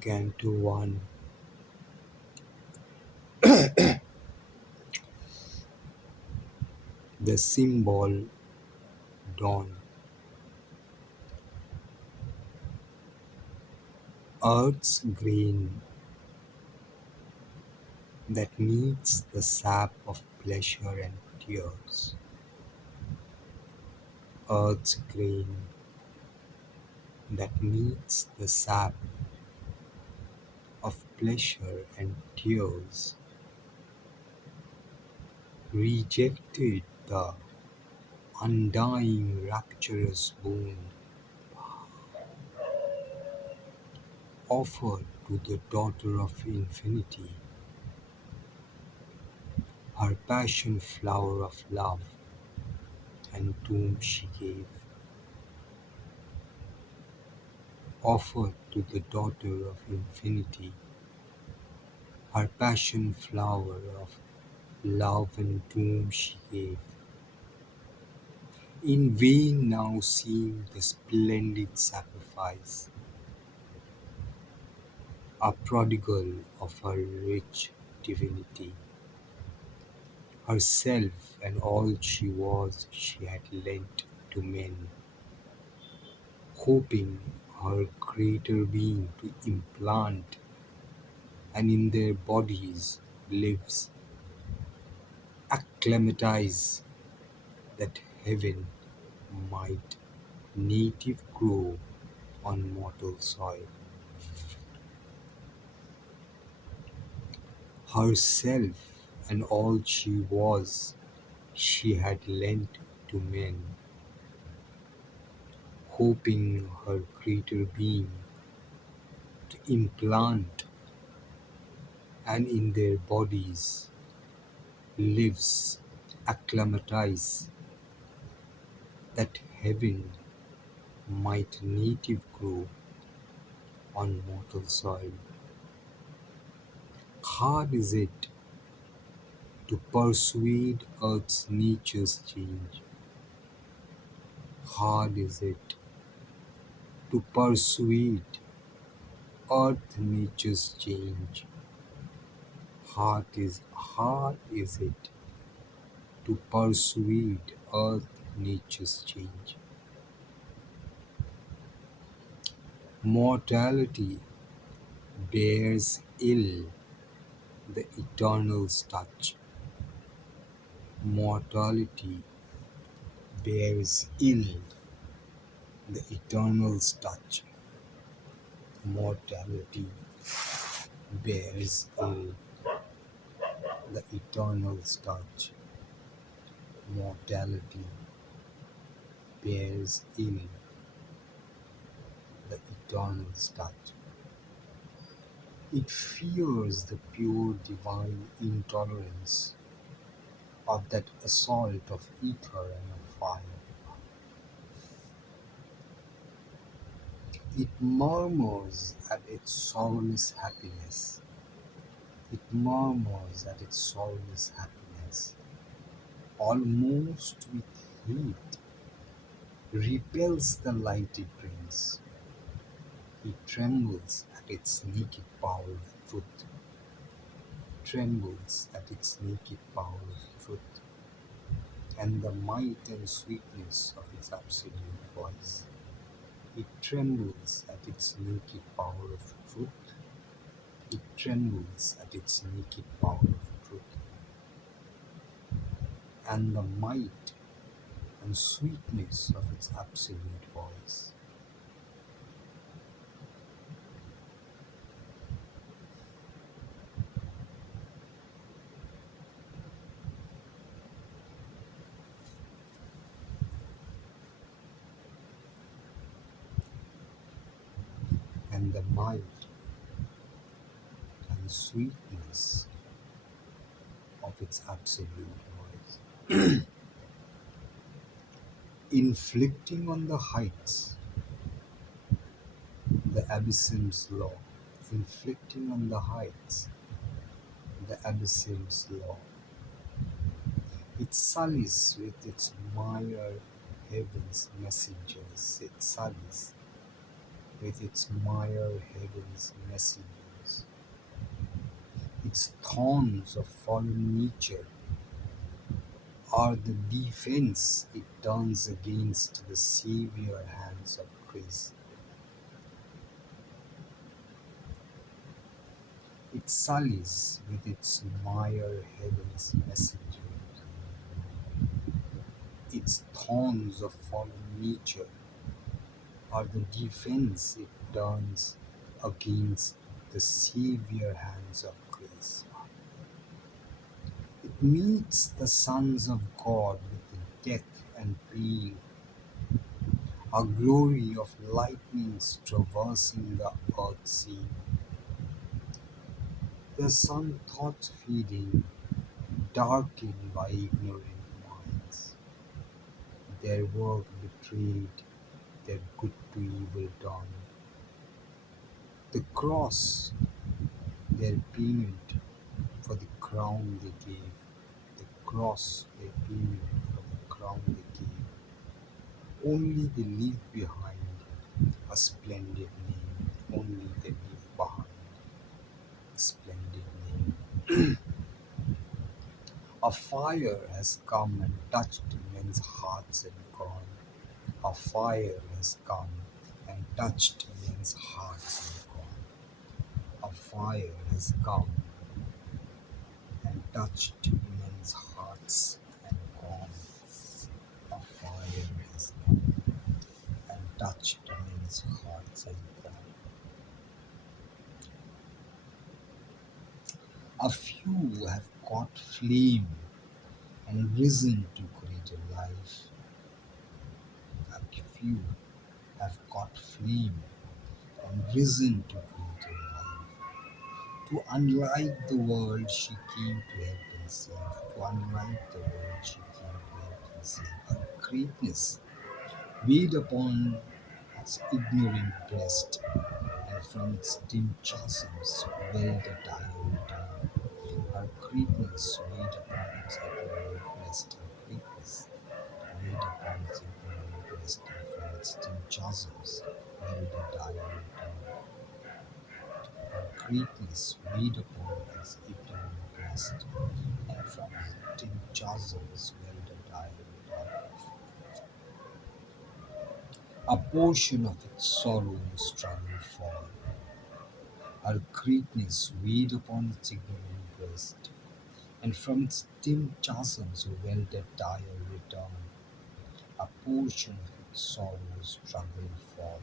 Canto 1. The symbol dawn. Earth's grain that needs the sap of pleasure and tears. Earth's grain that needs the sap of pleasure and tears. Rejected the undying rapturous boon offered to the daughter of infinity, her passion flower of love, and tomb she gave, offered to the daughter of infinity, her passion flower of love and tomb she gave. In vain now seemed the splendid sacrifice, a prodigal of her rich divinity. Herself and all she was she had lent to men, hoping her greater being to implant and in their bodies lives, acclimatize, that heaven might native grow on mortal soil. Herself and all she was she had lent to men, hoping her greater being to implant and in their bodies lives, acclimatize, that heaven might native grow on mortal soil. Hard is it to persuade earth's nature's change. Hard is it to persuade earth nature's change. Hard is it to persuade earth nature's change. Mortality bears ill the Eternal's touch. Mortality bears ill the Eternal's touch. Mortality bears ill the Eternal's touch. Mortality bears ill the Eternal's touch. It fears the pure divine intolerance of that assault of ether and of fire. It murmurs at its sorrowless happiness. It murmurs at its sorrowless happiness, almost with heat, repels the light it brings. It trembles at its naked power of truth, trembles at its naked power of truth, and the might and sweetness of its absolute voice. It trembles at its naked power of truth, it trembles at its naked power of truth, and the might and sweetness of its absolute voice. And the might and sweetness of its absolute voice. Inflicting on the heights the abysm's law, inflicting on the heights the abysm's law. It sullies with its mire heaven's messengers, it sullies with its mire heaven's messengers. Its thorns of fallen nature are the defense it turns against the savior hands of grace. It sullies with its mire heaven's messengers. Its thorns of fallen nature are the defense it turns against the savior hands of grace. It meets the sons of God with death and pain, a glory of lightnings traversing the earth scene. The sun thoughts fading, darkened by ignorant minds. Their work betrayed, their good to evil done. The cross, their payment for the crown they gave. The cross, their payment for the crown they gave. Only they leave behind a splendid name. Only they leave behind a splendid name. A fire has come and touched men's hearts and gone. A fire has come and touched men's hearts and gone. A fire has come and touched men's hearts and gone. A fire has come and touched men's hearts and gone. A few have caught flame and risen to greater life. A few have caught flame and risen to greater life. To unlight the world she came to help and save. To unlight the world she came to help and save. Her greatness weighed upon its ignorant breast, and from its dim chasms welled a dire return. Her greatness weighed upon its ignorant breast, her greatness weighed upon its ignorant breast, and from its dim chasms welled a dire return. Her greatness weighed upon its ignorant breast, and from its dim chasms welled a dire return. A portion of its sorrow, struggle, fall. Her greatness weighed upon its ignorant breast, and from its dim chasms welled a dire return. A portion of its sorrow, struggle, fall.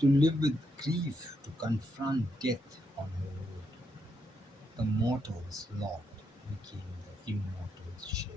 To live with grief, to confront death on her road, the mortal's lot became the immortal's share.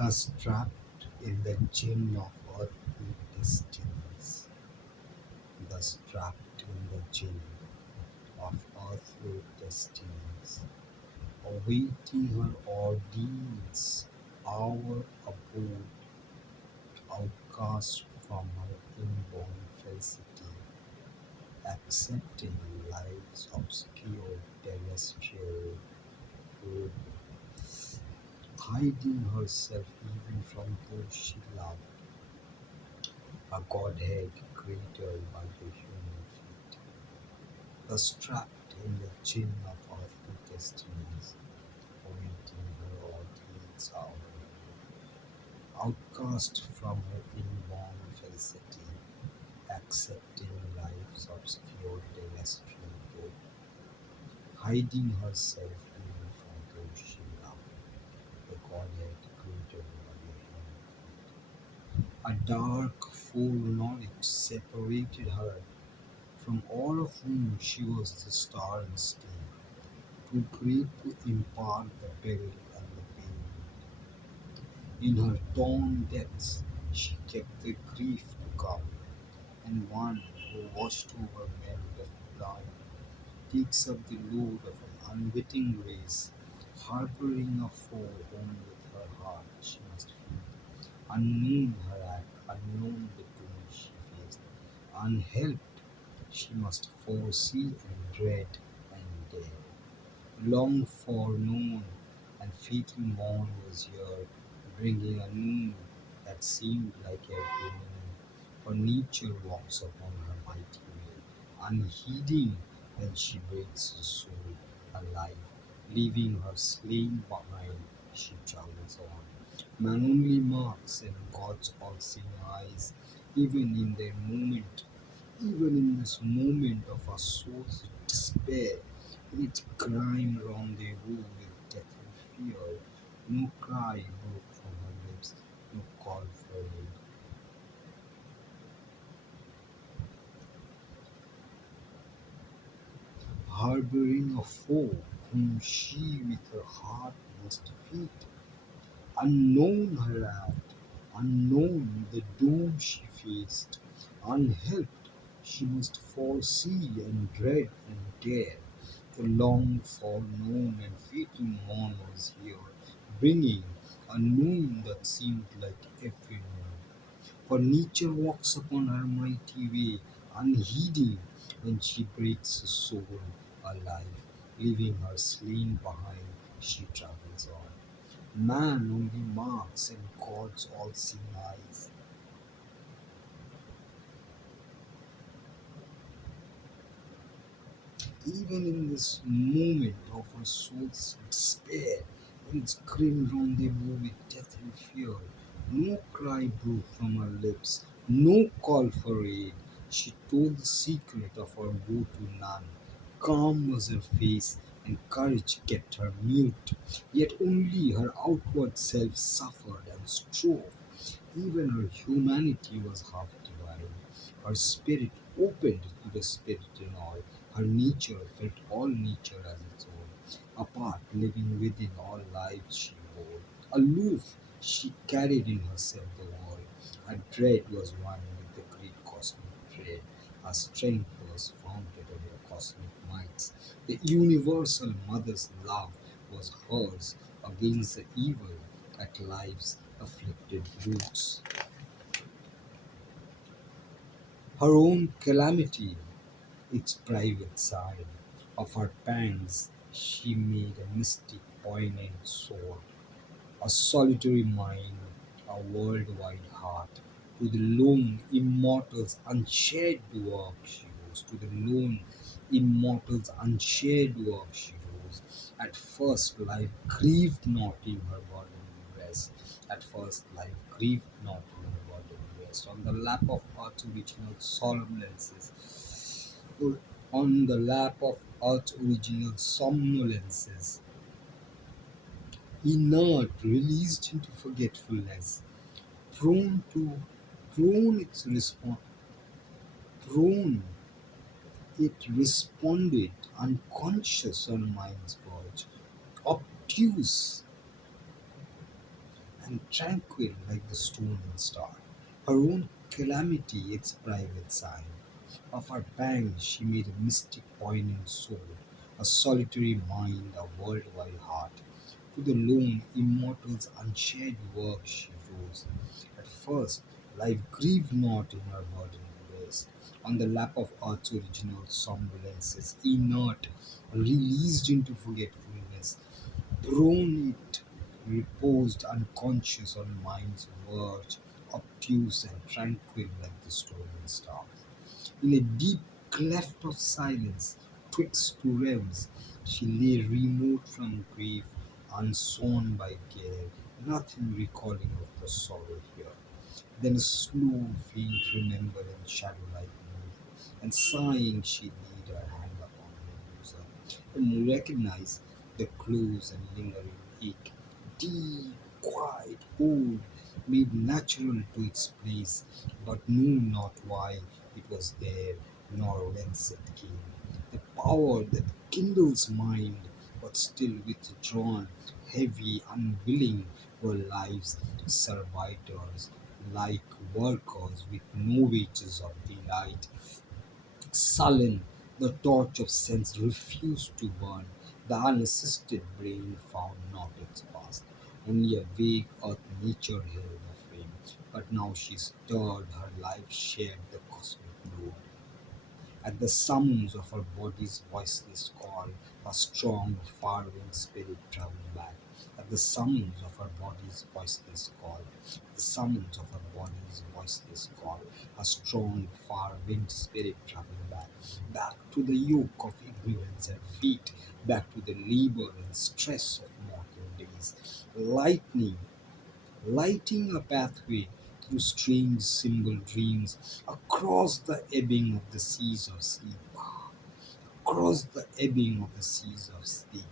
thus trapped in the chain of earthly destinies, thus trapped in the chain of earthly destinies, awaiting her ordeals, our abode, outcast from her inborn felicity, accepting life's obscure terrestrial road, hiding herself even from those she loved, a godhead created by the human feet, thus trapped in the chain of earthly destinies, awaiting her ordeals hour, outcast from her inborn felicity, accepting life's obscure terrestrial good, hiding herself even from those she loved, the godhead created by the human feet. A dark foreknowledge separated her from all of whom she was the star and stain, too great to impart the peril and the pain. In her torn depths she kept the grief to come, and one who watched over men left blind takes up the load of an unwitting race, harboring a foe whom with her heart she must feed. Unknown her act, unknown the doom she faced, unhelped she must foresee and dread and dare. Long foreknown and fatal morn was here, bringing a noon that seemed like every noon. For nature walks upon her mighty way, unheeding when she breaks the soul alive, leaving her slain behind. She travels on. Man only marks and God's all-seeing eyes, even in their moment, even in this moment of our soul's despair, in its crime rendezvous with death and fear, no cry broke from her lips, no call for aid. Harboring a foe whom she with her heart must feed, unknown her act, unknown the doom she faced, unhelped she must foresee and dread and dare. The long foreknown and fatal morn was here, bringing a noon that seemed like every noon. For nature walks upon her mighty way, unheeding when she breaks a soul alive, leaving her slain behind. She travels on. Man only marks in God's all-seeing eyes. Even in this moment of her soul's despair, in its grim rendezvous with death and fear, no cry broke from her lips, no call for aid. She told the secret of her woe to none. Calm was her face, and courage kept her mute. Yet only her outward self suffered and strove. Even her humanity was half divine. Her spirit opened to the spirit in all. Her nature felt all nature as its own. Apart, living within all lives she bore. Aloof, she carried in herself the world. Her dread was one with the great cosmic dread. Her strength was founded on the cosmic mights. The universal mother's love was hers against the evil at life's afflicted roots. Her own calamity, its private side, of her pangs she made a mystic poignant sword, a solitary mind, a worldwide heart. To the lone immortals unshared work she rose, to the lone immortals unshared work she rose. At first life grieved not in her bodily rest, at first life grieved not in her bodily rest. On the lap of earth's original somnolences, on the lap of earth's original somnolences, inert, released into forgetfulness, prone to prone its response prone it responded unconscious on mind's verge, obtuse and tranquil like the stone and star. Her own calamity, its private sign. Of her pangs she made a mystic poignant soul, a solitary mind, a worldwide heart. To the lone immortal's unshared work she rose. At first, life grieved not in her burdened breast. On the lap of earth's original sombrences, inert, released into forgetfulness, prone it reposed unconscious on mind's verge, obtuse and tranquil like the stolen stars. In a deep cleft of silence, twixt two realms, she lay remote from grief, unsown by care, nothing recalling of the sorrow here. Then a slow, faint remembrance shadow-like moved, and sighing she laid her hand upon her bosom, and recognized the close and lingering ache, deep, quiet, old, made natural to its place, but knew not why it was there, nor whence it came. The power that kindles mind, but still withdrawn, heavy, unwilling, were life's servitors, like workers with no wages of delight. Sullen, the torch of sense refused to burn. The unassisted brain found not its past. Only a vague earth nature held her frame. But now she stirred, her life shared the cosmic load. At the summons of her body's voiceless call, a strong, far-winged spirit traveled back. At the summons of her body's voiceless call, the summons of her body's voiceless call, a strong, far-winged spirit traveled back. Back to the yoke of ignorance and feet, back to the labor and stress of mortal days. Lighting a pathway through strange symbol dreams, across the ebbing of the seas of sleep, across the ebbing of the seas of sleep.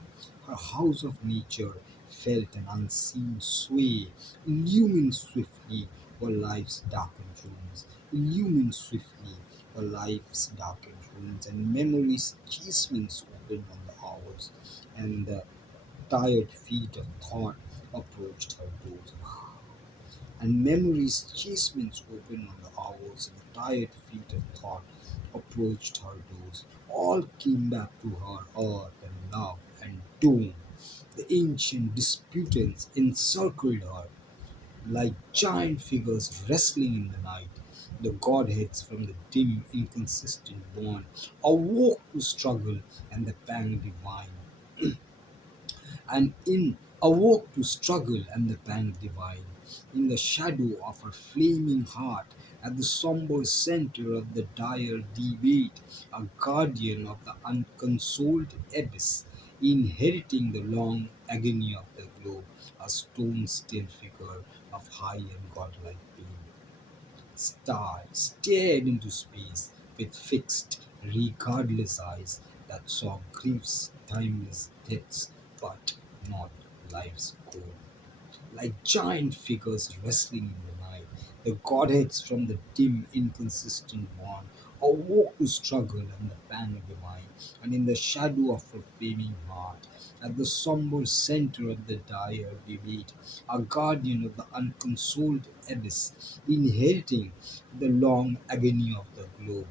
Her house of nature felt an unseen sway, illumined swiftly her life's darkened rooms, illumined swiftly her life's darkened rooms, and memory's casements opened on the hours, and the tired feet of thought approached her doors. And memory's casements opened on the hours, and the tired feet of thought approached her doors. All came back to her, earth and love and doom. The ancient disputants encircled her like giant figures wrestling in the night. The godheads from the dim, inconsistent bond awoke to struggle and the pang divine and in awoke to struggle and the pang divine. In the shadow of her flaming heart, at the somber center of the dire debate, a guardian of the unconsoled abyss, inheriting the long agony of the globe, a stone still figure of high and godlike being. Star stared into space with fixed, regardless eyes that saw grief's timeless depths but not life's goal. Like giant figures wrestling in the night, the godheads from the dim, inconsistent morn awoke to struggle and the pang divine, and in the shadow of her flaming heart, at the somber center of the dire debate, a guardian of the unconsoled abyss, inheriting the long agony of the globe,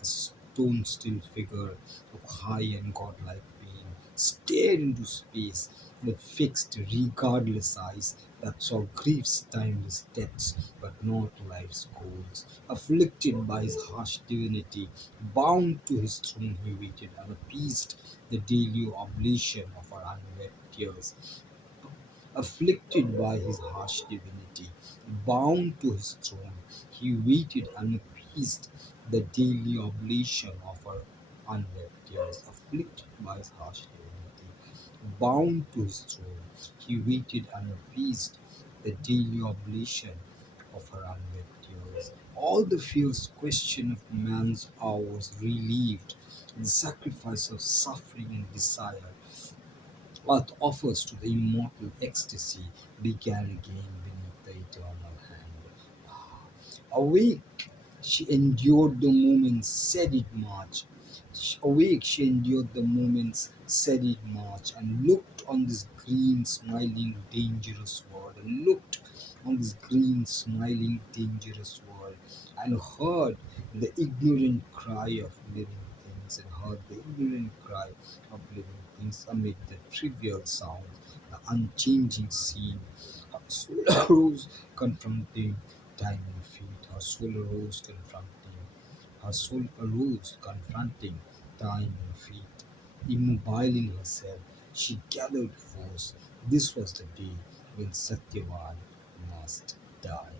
a stone still figure of high and godlike being stared into space with fixed, regardless eyes that saw grief's timeless depths but not life's goals. Afflicted by his harsh divinity, bound to his throne, he waited and appeased the daily oblation of our unwept tears. Afflicted by his harsh divinity, bound to his throne, he waited and appeased the daily oblation of her unwept tears. Afflicted by his harsh divinity, bound to his throne, he waited and appeased the daily oblation of her unwept tears. All the fierce question of man's hours relieved, the sacrifice of suffering and desire what offers to the immortal ecstasy began again beneath the eternal hand. Awake, she endured the moment, said it much. Awake, she endured the moment's steady march and looked on this green, smiling, dangerous world, and looked on this green, smiling, dangerous world, and heard the ignorant cry of living things, and heard the ignorant cry of living things amid the trivial sounds, the unchanging scene. Her soul arose, confronting time and fate. Her soul arose, confronting time and fate. Immobile in herself, she gathered force. This was the day when Satyavan must die.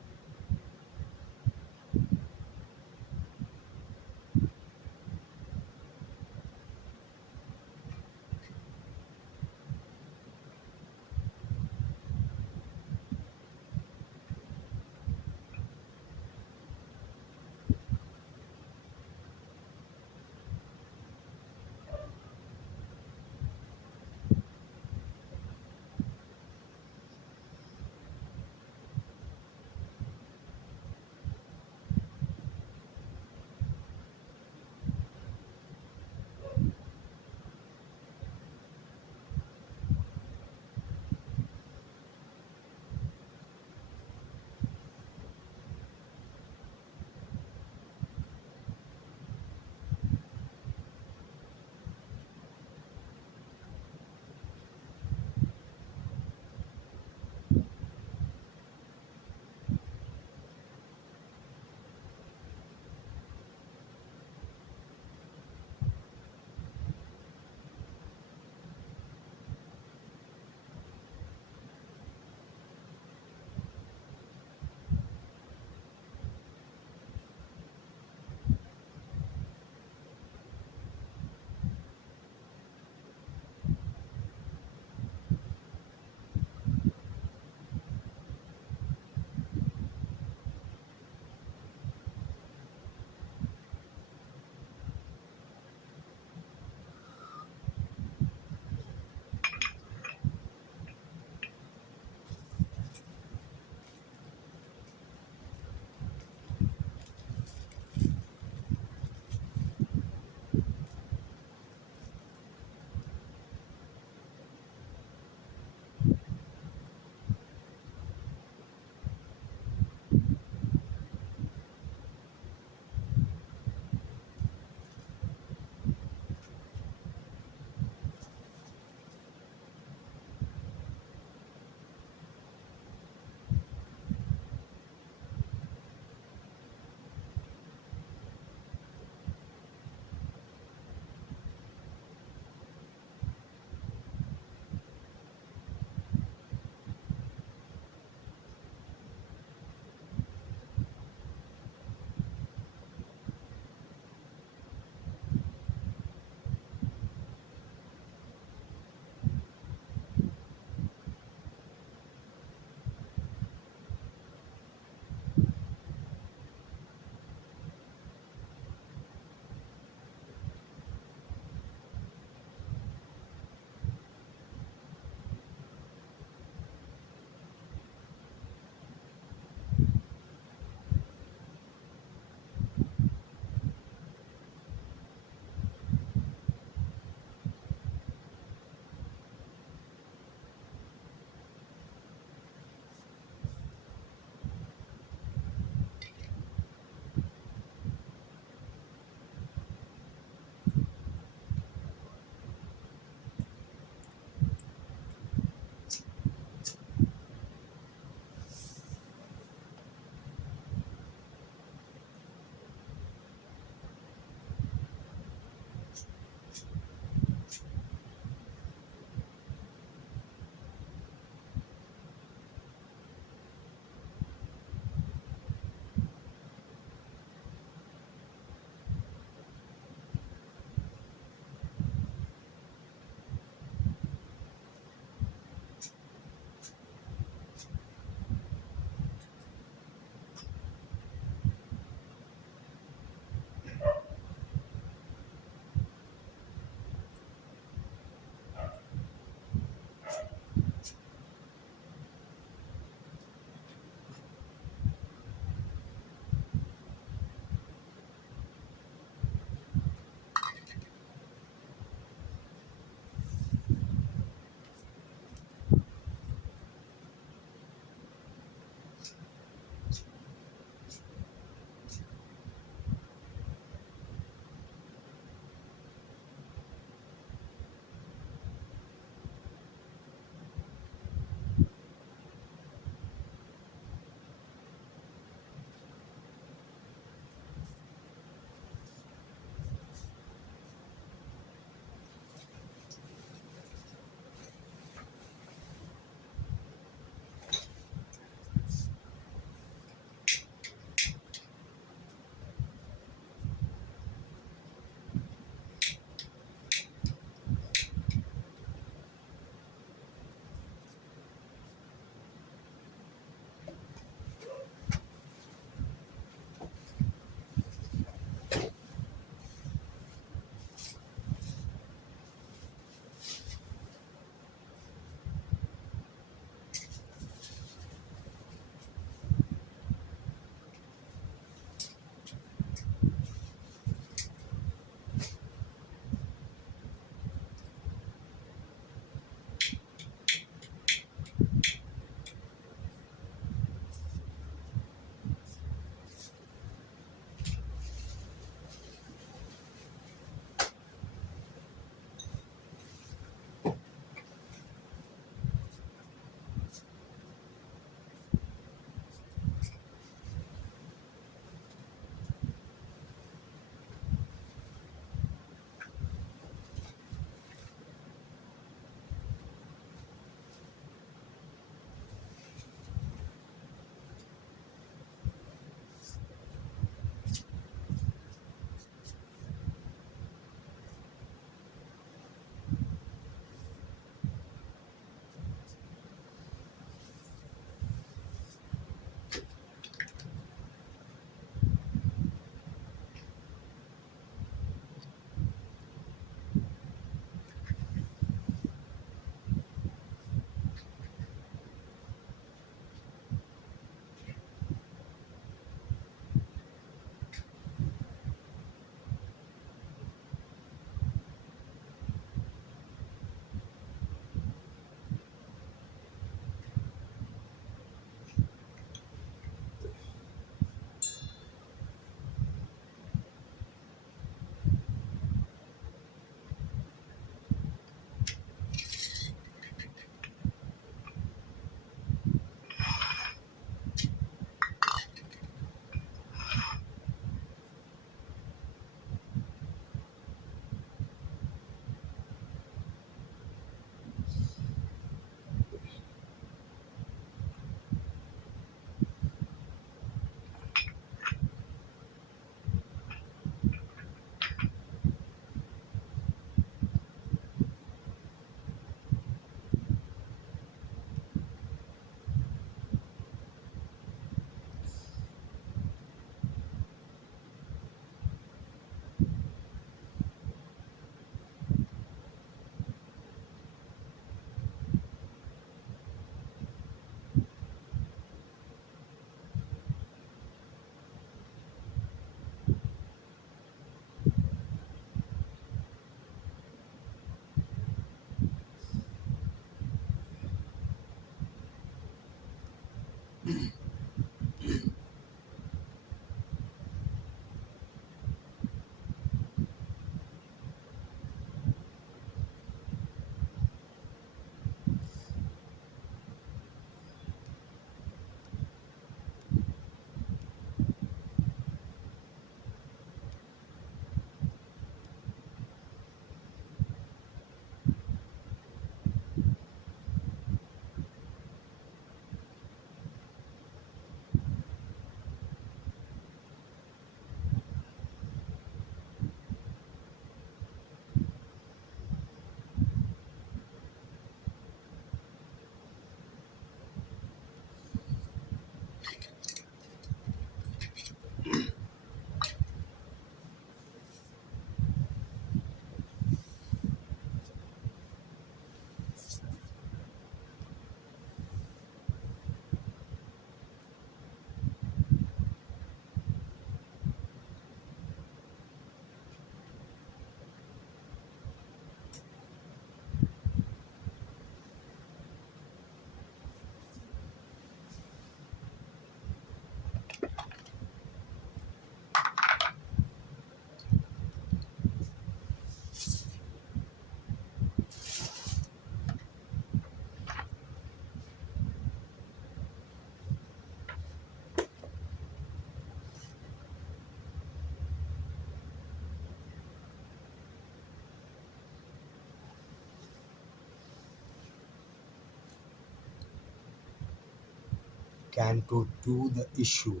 Canto 2, the issue.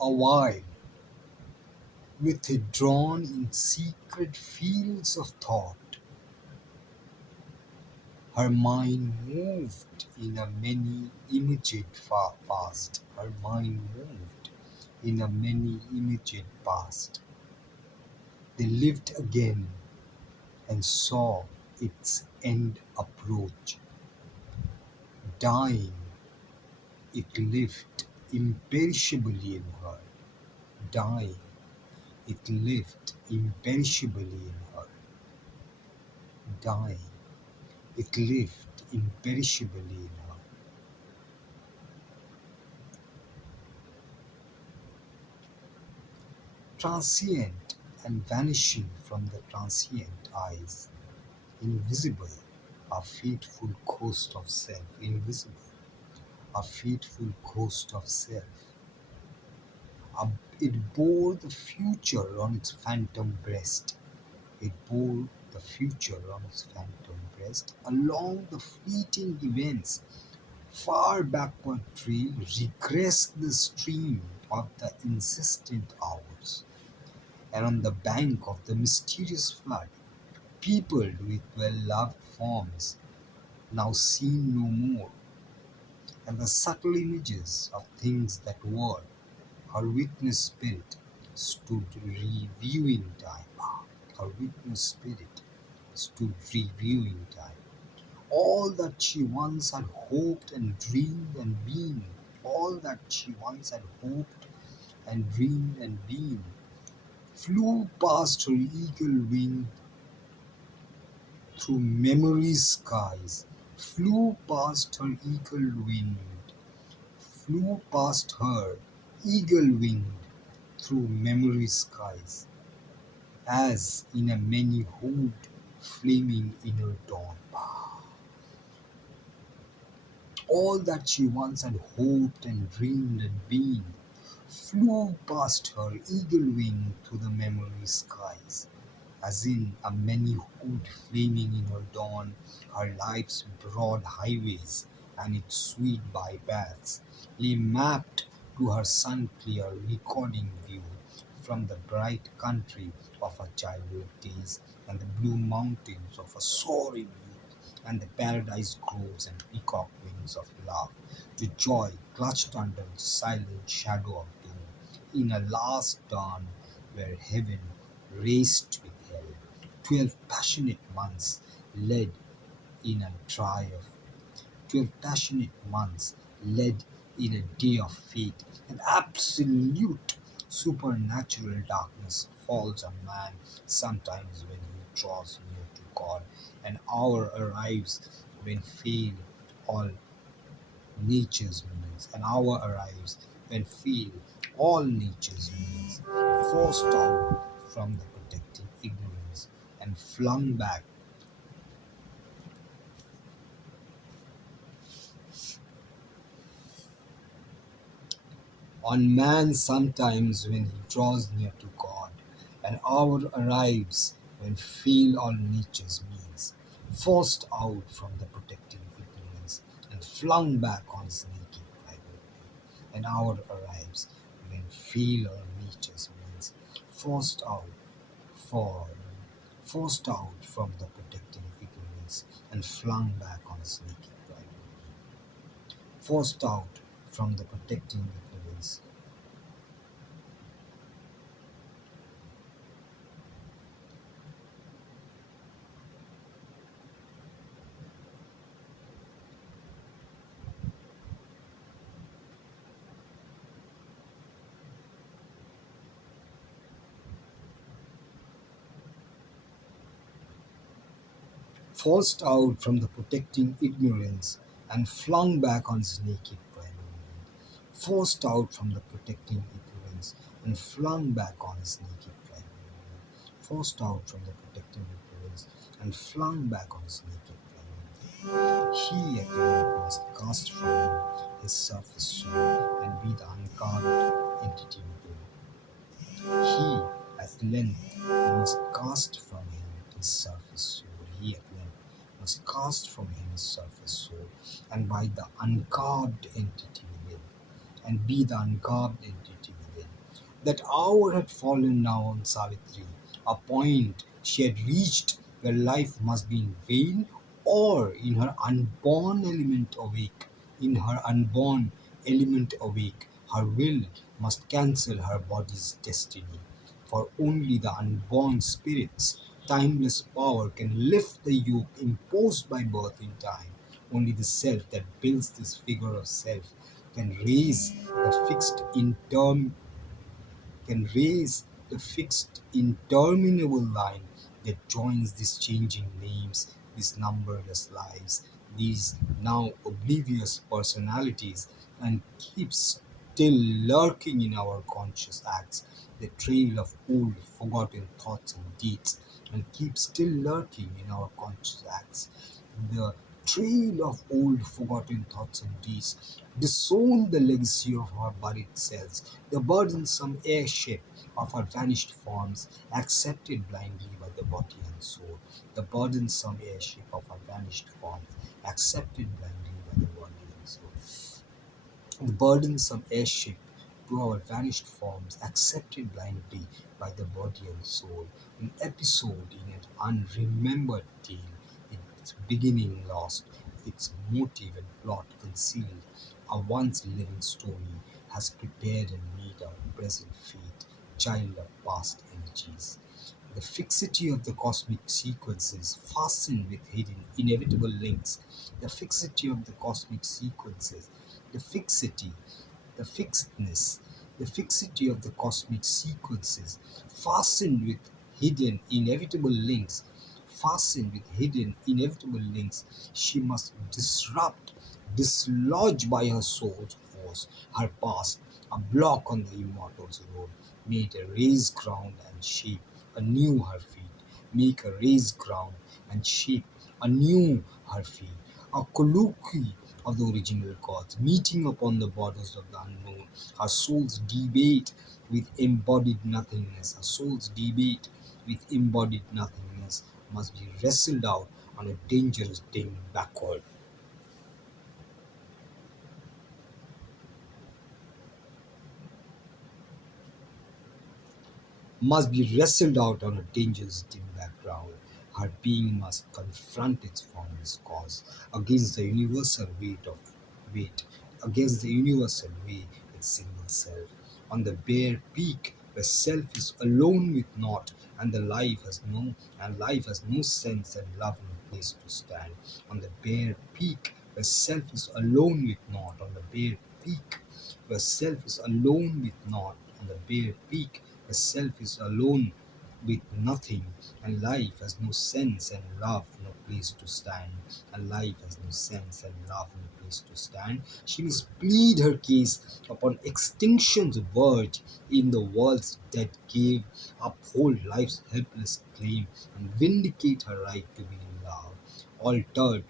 A while, withdrawn in secret fields of thought, her mind moved in a many imaged far past. Her mind moved in a many imaged past. They lived again and saw its end approach. Dying, it lived imperishably in her. Dying, it lived imperishably in her. Dying, it lived imperishably in her. Transient and vanishing from the transient eyes. Invisible, a faithful ghost of self. Invisible, a faithful ghost of self. It bore the future on its phantom breast. It bore the future on its phantom breast. Along the fleeting events, far backward trail regressed the stream of the insistent hours. And on the bank of the mysterious flood, peopled with well-loved forms, now seen no more, and the subtle images of things that were, her witness spirit stood reviewing time. Her witness spirit stood reviewing time. All that she once had hoped and dreamed and been, all that she once had hoped and dreamed and been, flew past her eagle wing through memory's skies, flew past her eagle wing, flew past her eagle winged through memory's skies, as in a many-hued flaming inner dawn. All that she once had hoped and dreamed and been flew past her eagle wing through the memory skies, as in a many-hued flaming inner dawn, her life's broad highways and its sweet bypaths lay mapped to her sun-clear recording view from the bright country of her childhood days and the blue mountains of her soaring youth and the paradise groves and peacock wings of love to joy clutched under the silent shadow of doom in a last dawn where heaven raced with hell. 12 passionate months led in a triumph. 12 passionate months led in a day of fate. An absolute supernatural darkness falls on man sometimes when he draws near to God. An hour arrives when fail all nature's means. ignorance. An hour arrives when feel all nature's means, forced out from the protecting ignorance and flung back on man sometimes when he draws near to God. An hour arrives when feel all nature's means, forced out from the protecting ignorance and flung back on his naked private way. An hour arrives when feel all nature's means, forced out for forced out from the protecting ignorance and flung back on his naked private way. Forced out from the protecting ignorance. Forced out from the protecting ignorance and flung back on his naked private mind. Forced out from the protecting ignorance and flung back on his naked private mind. Forced out from the protecting ignorance and flung back on his naked private mind. He at length must cast from him his surface soul and be the unguarded entity within. He at length must cast from him his surface soul. He at length must cast from him his surface soul, and by the ungarbed entity within, and be the ungarbed entity within. That hour had fallen now on Savitri, a point she had reached where life must be in vain, or in her unborn element awake. In her unborn element awake, her will must cancel her body's destiny. For only the unborn spirit's timeless power can lift the yoke imposed by birth in time. Only the self that builds this figure of self can raise the fixed interm can raise the fixed interminable line that joins these changing names, these numberless lives, these now oblivious personalities, and keeps still lurking in our conscious acts, the trail of old forgotten thoughts and deeds, and keeps still lurking in our conscious acts, the trail of old forgotten thoughts and deeds, disown the legacy of our buried selves, the burdensome airship of our vanished forms, accepted blindly by the body and soul, the burdensome airship of our vanished forms, accepted blindly by the body and soul, the burdensome airship to our vanished forms, accepted blindly by the body and soul, an episode in an unremembered tale, its beginning lost, its motive and plot concealed, a once living story has prepared and made our present fate, child of past energies. The fixity of the cosmic sequences fastened with hidden inevitable links. The fixity of the cosmic sequences. The fixity, the fixedness, the fixity of the cosmic sequences fastened with hidden inevitable links. Fastened with hidden inevitable links, she must disrupt, dislodge by her soul's force her past, a block on the immortal's road, made a raised ground and shape anew her feet, make a raised ground and shape anew her feet, a colloquy of the original gods, meeting upon the borders of the unknown, her soul's debate with embodied nothingness, her soul's debate with embodied nothingness must be wrestled out on a dangerous dim backward. Must be wrestled out on a dangerous dim background. Her being must confront its formless cause against the universal weight, against the universal way, its single self. On the bare peak where self is alone with naught, and the life has no sense and love no place to stand. On the bare peak where self is alone with naught, on the bare peak where self is alone with naught, on the bare peak where self is alone with nothing, and life has no sense and love no place to stand, and life has no sense and love no place to stand. She must plead her case upon extinction's verge in the world's dead cave, uphold life's helpless claim, and vindicate her right to be in love. Altered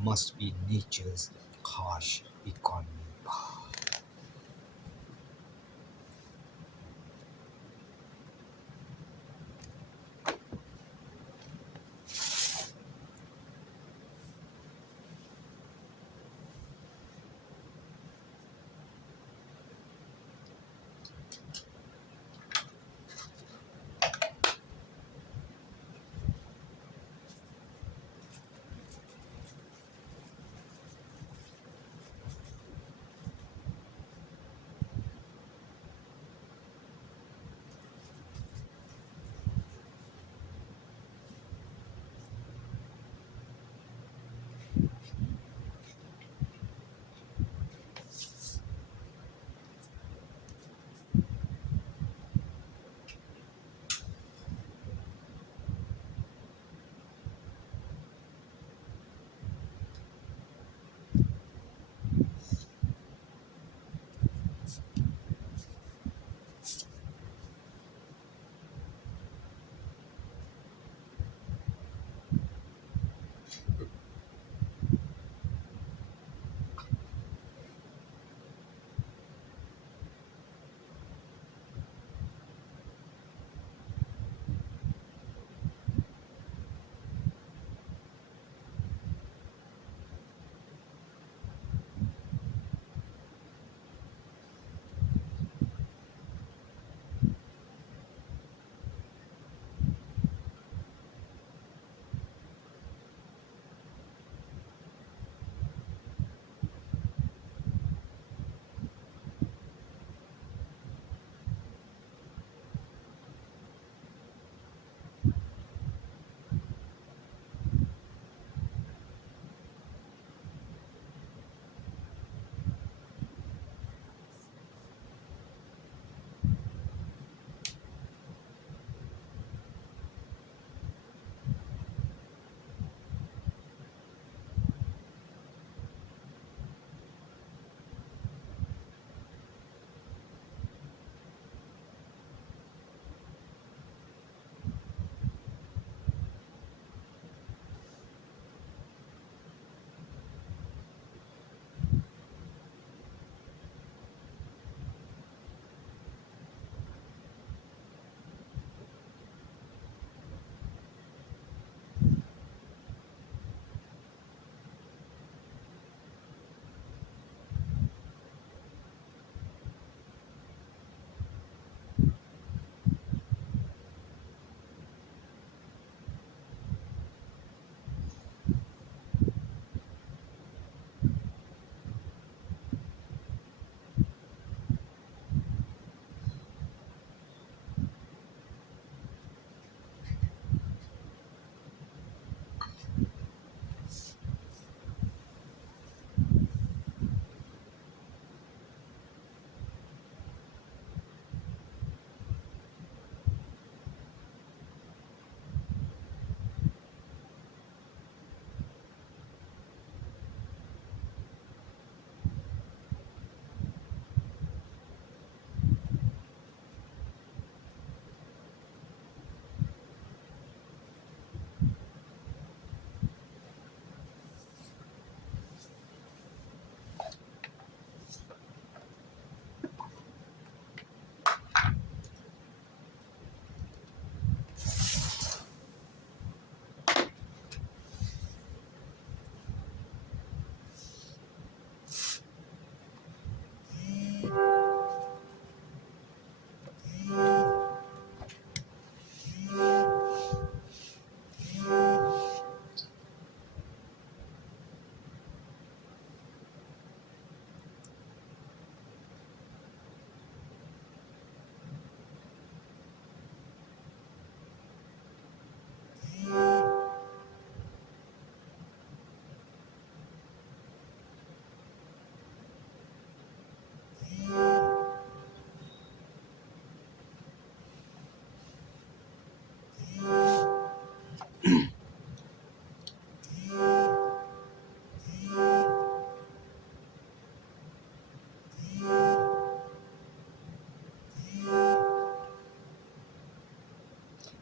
must be nature's harsh economy.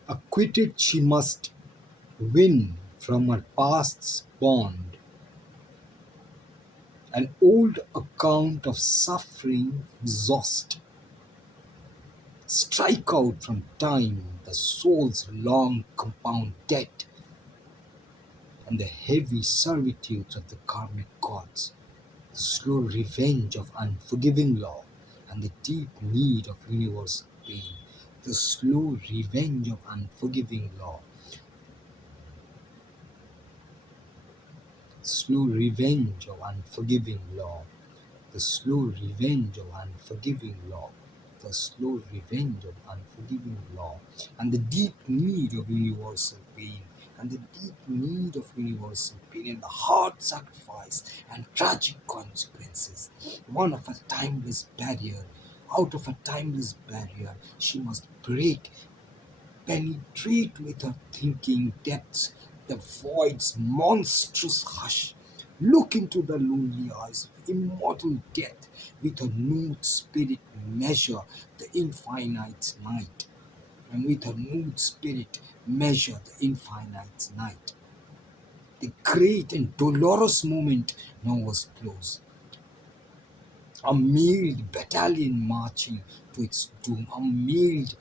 Acquitted she must win from her past's bond, an old account of suffering exhaust. Strike out from time the soul's long compound debt, and the heavy servitudes of the karmic gods, the slow revenge of unforgiving law, and the deep need of universal pain. The slow revenge of unforgiving law, slow revenge of unforgiving law, the slow revenge of unforgiving law, the slow revenge of unforgiving law, and the deep need of universal pain, and the deep need of universal pain, and the hard sacrifice and tragic consequences. One of a timeless barrier, out of a timeless barrier, she must break, penetrate with her thinking depths the void's monstrous hush, look into the lonely eyes of immortal death with her nude spirit measure the infinite night, and with her nude spirit measure the infinite night. The great and dolorous moment now was close. A mailed battalion marching to its doom, a mailed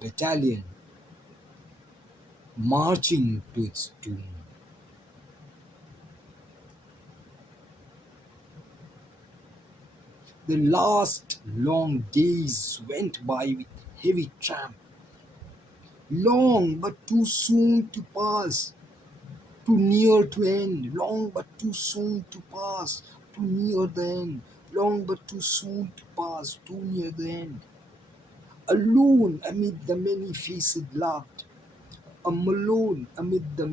battalion marching to its doom. The last long days went by with heavy tramp, long but too soon to pass, too near to end, long but too soon to pass, too near the end, long but too soon to pass, too near the end. Alone amid the many faced loved, alone amid the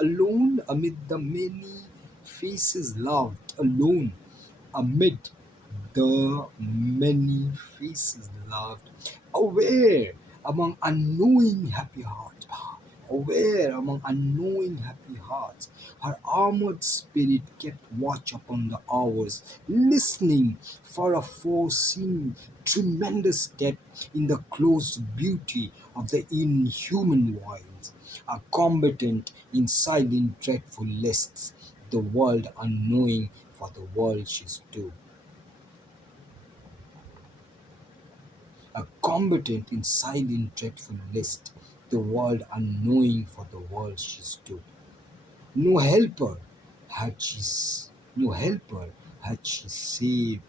alone amid the many faces loved, alone amid the many faces loved, aware among unknowing happy hearts, aware among unknowing happy hearts. Her armored spirit kept watch upon the hours, listening for a foreseen tremendous depth in the close beauty of the inhuman wilds, a combatant in silent dreadful lists, the world unknowing for the world she stood. A combatant in silent dreadful list, the world unknowing for the world she stood. No helper had she, no helper had she save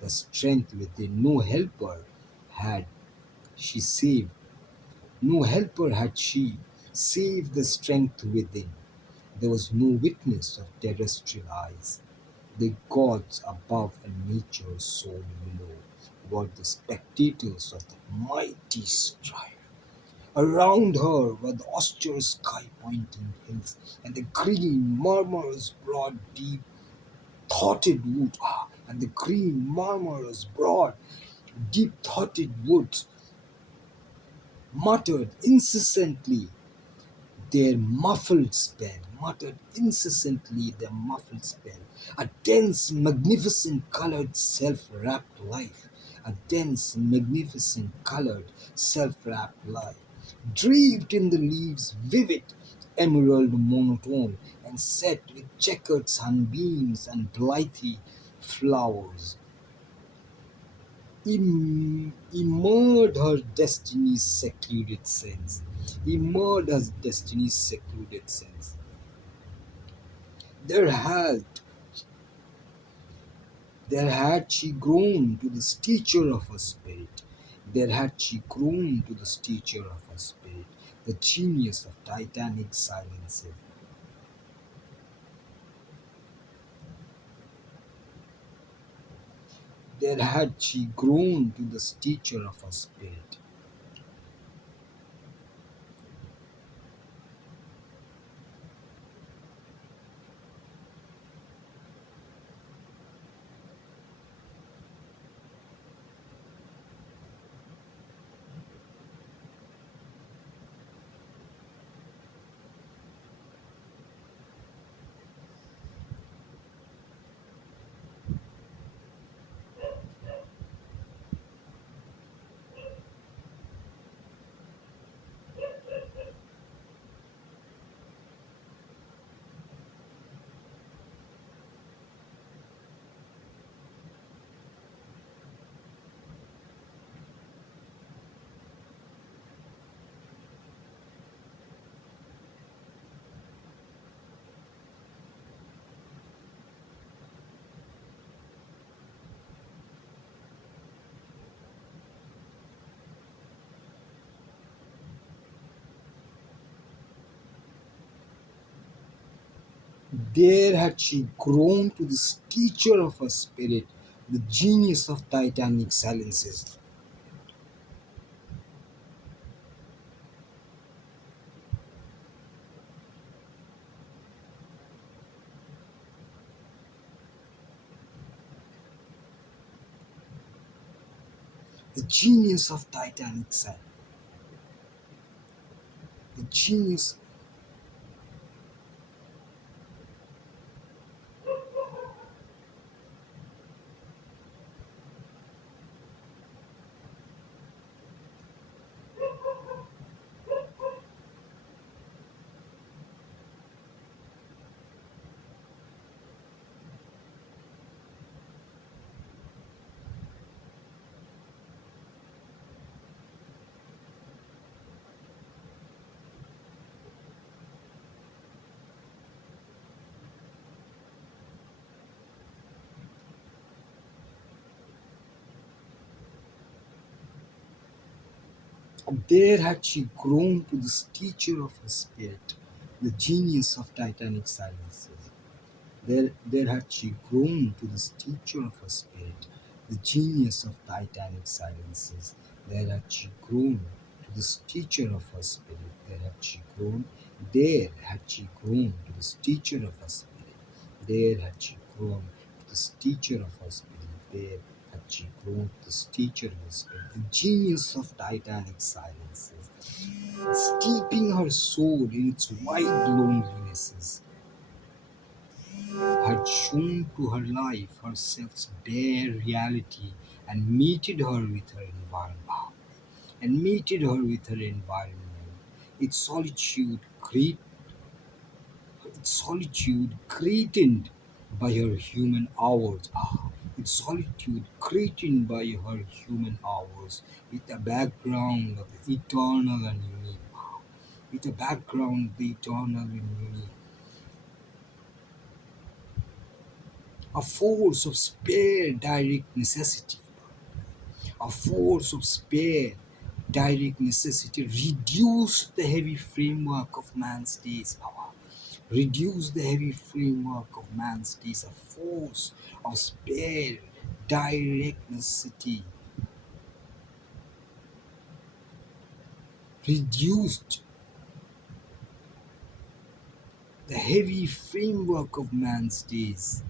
the strength within. No helper had she saved. No helper had she save the strength within. There was no witness of terrestrial eyes. The gods above and nature so below were the spectators of the mighty strife. Around her were the austere sky-pointing hills, and the green murmurs broad deep thoughted wood, and the green murmurs broad deep thoughted woods muttered incessantly their muffled spell, muttered incessantly their muffled spell. A dense, magnificent, colored, self-wrapped life. A dense, magnificent, colored, self-wrapped life. Draped in the leaves, vivid, emerald monotone, and set with checkered sunbeams and blithe flowers. Immured her destiny's secluded sense. Immured her destiny's secluded sense. There had, there had she grown to the stature of her spirit. There had she grown to the stature of her spirit, the genius of titanic silences. There had she grown to the stature of her spirit. There had she grown to the stature of her spirit, the genius of titanic silences. The genius of titanic silence. The genius. There had she grown to the stature of her spirit, the genius of titanic silences. There had she grown to the stature of her spirit, the genius of titanic silences. There had she grown to the stature of her spirit. There had she grown to the stature of her spirit. There had she grown to the stature of her spirit. There had she grown to the stature of her spirit. The genius of titanic silences, steeping her soul in its wide lonelinesses, had shown to her life herself's bare reality and mated her with her environment. And mated her with her environment. Its solitude great its solitude created by her human hours. Its solitude created by her human hours with a background of the eternal and unique. With a background of the eternal and unique. A force of spare direct necessity, a force of spare direct necessity reduced the heavy framework of man's days power. Reduce the heavy framework of man's days, a force of spare direct necessity reduced the heavy framework of man's days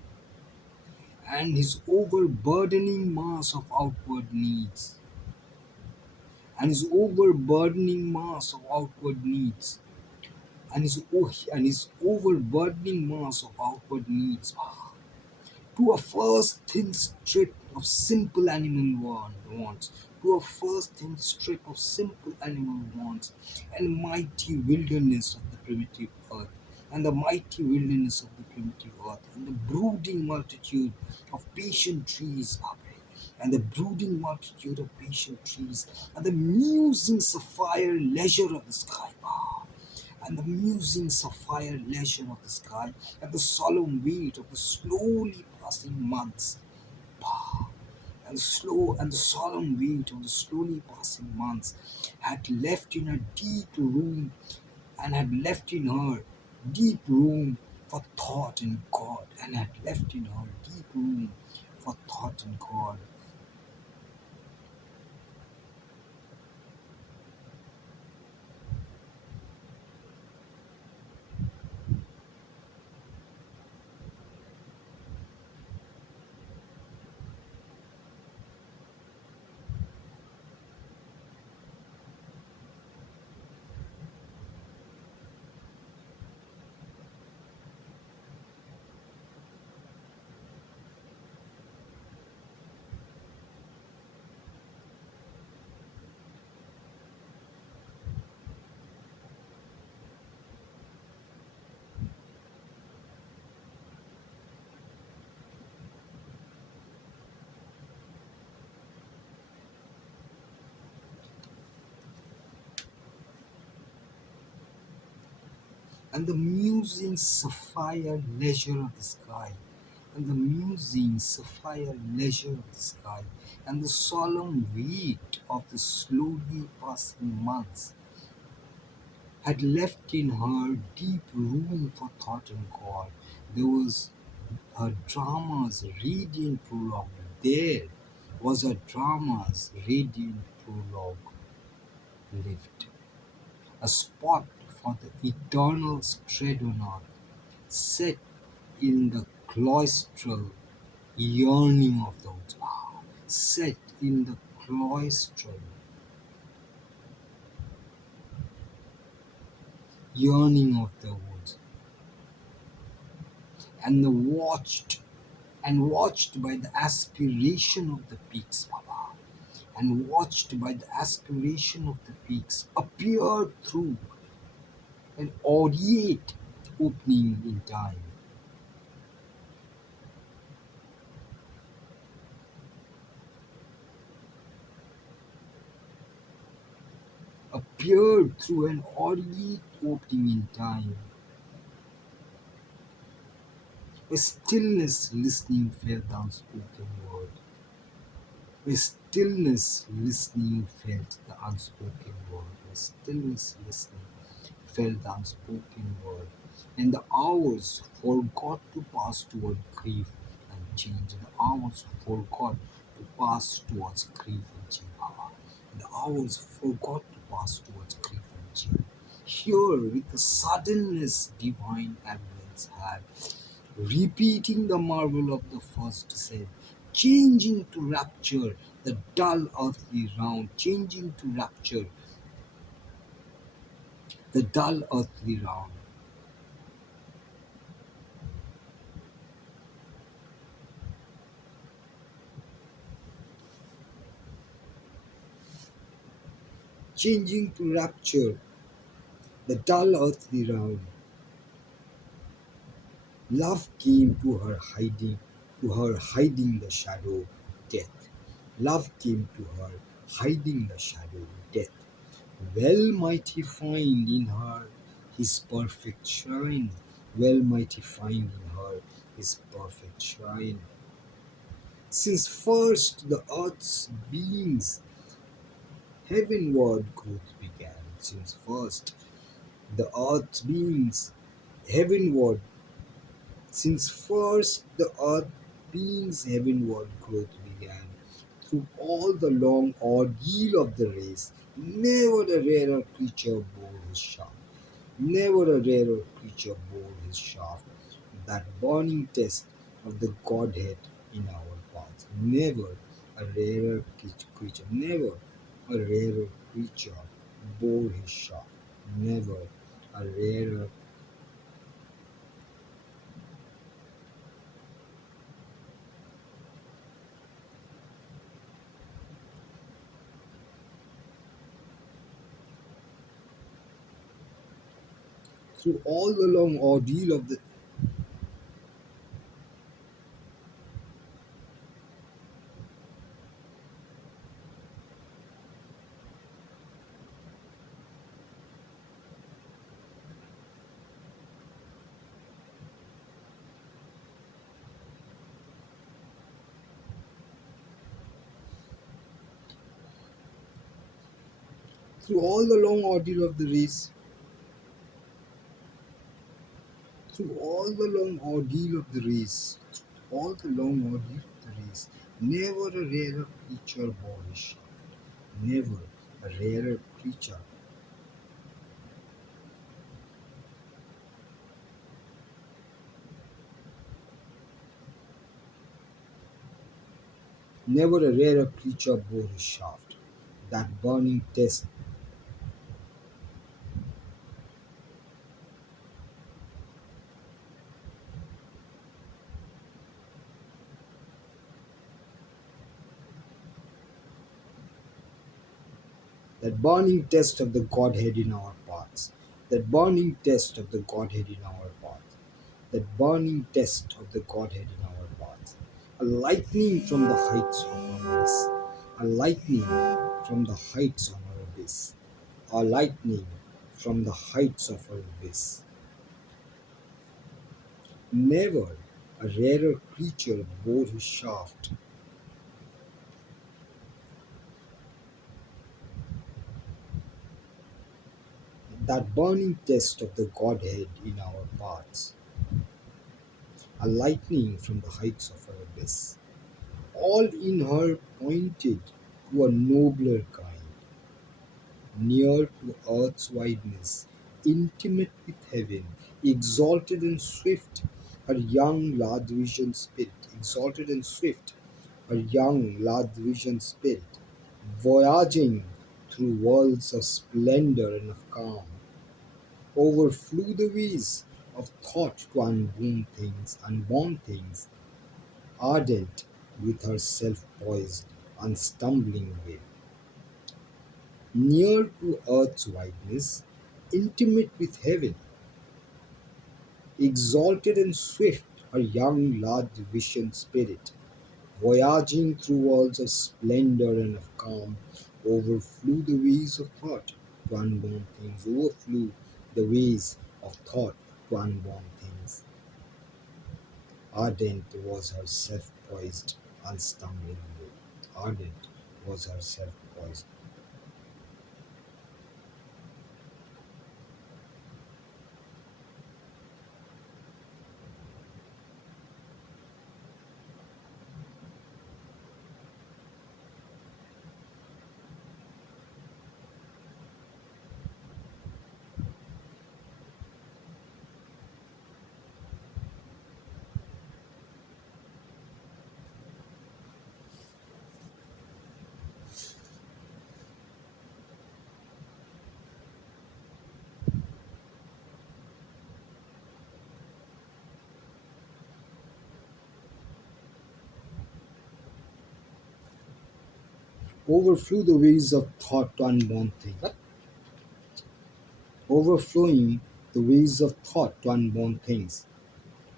and his overburdening mass of outward needs and his overburdening mass of outward needs and his overburdening mass of outward needs to a first thin strip of simple animal wants, to a first thin strip of simple animal wants, and mighty wilderness of the primitive earth, and the mighty wilderness of the primitive earth, and the brooding multitude of patient trees, and the brooding multitude of patient trees, and the musing sapphire leisure of the sky, and the musing sapphire leisure of the sky, and the solemn weight of the slowly passing months, and the solemn weight of the slowly passing months had left in her deep room, and had left in her deep room for thought in God, and had left in her deep room for thought in God. And the musing sapphire leisure of the sky, and the musing sapphire leisure of the sky, and the solemn weight of the slowly passing months, had left in her deep room for thought and God. There was her drama's radiant prologue. There was her drama's radiant prologue lived. A spot for the eternal's tread on earth, set in the cloistral yearning of the woods. Set in the cloistral yearning of the woods, and the watched by the aspiration of the peaks, Baba, and watched by the aspiration of the peaks, appeared through an aureate opening in time, appeared through an aureate opening in time. A stillness listening felt the unspoken word. A stillness listening felt the unspoken word. A stillness listening felt the unspoken word. And the hours forgot to pass toward grief and change. And the hours forgot to pass towards grief and change. And the hours forgot to pass towards grief and change. Here, with the suddenness divine evidence had, repeating the marvel of the first said, changing to rapture the dull earthly round, changing to rapture the dull earthly round, changing to rapture the dull earthly round. Love came to her hiding the shadow, death. Love came to her hiding the shadow, death. Well might he find in her his perfect shrine. Well might he find in her his perfect shrine. Since first the earth's beings heavenward growth began. Since first the earth's beings heavenward. Since first the earth beings heavenward growth began. Through all the long ordeal of the race, never a rarer creature bore his shaft. Never a rarer creature bore his shaft. That burning test of the Godhead in our paths. Never a rarer creature, never a rarer creature bore his shaft. Never a rarer. Through all the long ordeal of the through all the long ordeal of the race, through all the long ordeal of the race, through all the long ordeal of the race, never a rarer creature bore his shaft. Never a rarer creature. Never a rarer creature bore his shaft. That burning test, that burning test of the Godhead in our paths. That burning test of the Godhead in our paths. That burning test of the Godhead in our paths. A lightning from the heights of our abyss. A lightning from the heights of our abyss. A lightning from the heights of our abyss. Never a rarer creature bore his shaft. that burning test of the Godhead in our paths, a lightning from the heights of her abyss. All in her pointed to a nobler kind, near to earth's wideness, intimate with heaven, exalted and swift, her young large vision spirit, exalted and swift, her young large vision spirit, voyaging through worlds of splendor and of calm, overflew the ways of thought to unborn things, ardent with her self-poised, unstumbling will. Near to earth's wideness, intimate with heaven, exalted and swift, her young large vision spirit, voyaging through worlds of splendor and of calm, overflew the ways of thought to unborn things, overflew the ways of thought to unborn things. Ardent was her self-poised, unstumbling will. Ardent was her self-poised. Overflew the ways of thought to unborn things. Overflowing the ways of thought to unborn things.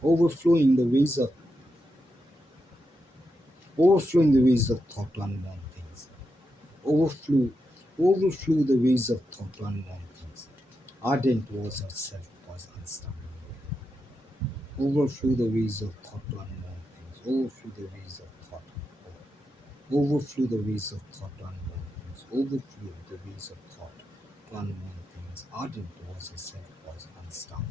Overflowing the ways of overflowing the ways of thought to unborn things. Overflew overflew the ways of thought to unborn things. Ardent was herself was unstumbling. Overflew the ways of thought to unborn things. Overflew the ways of thought. Overflew the ways of thought to unborn things. Overflew the ways of thought to unborn things. Ardent was herself was unstumbling.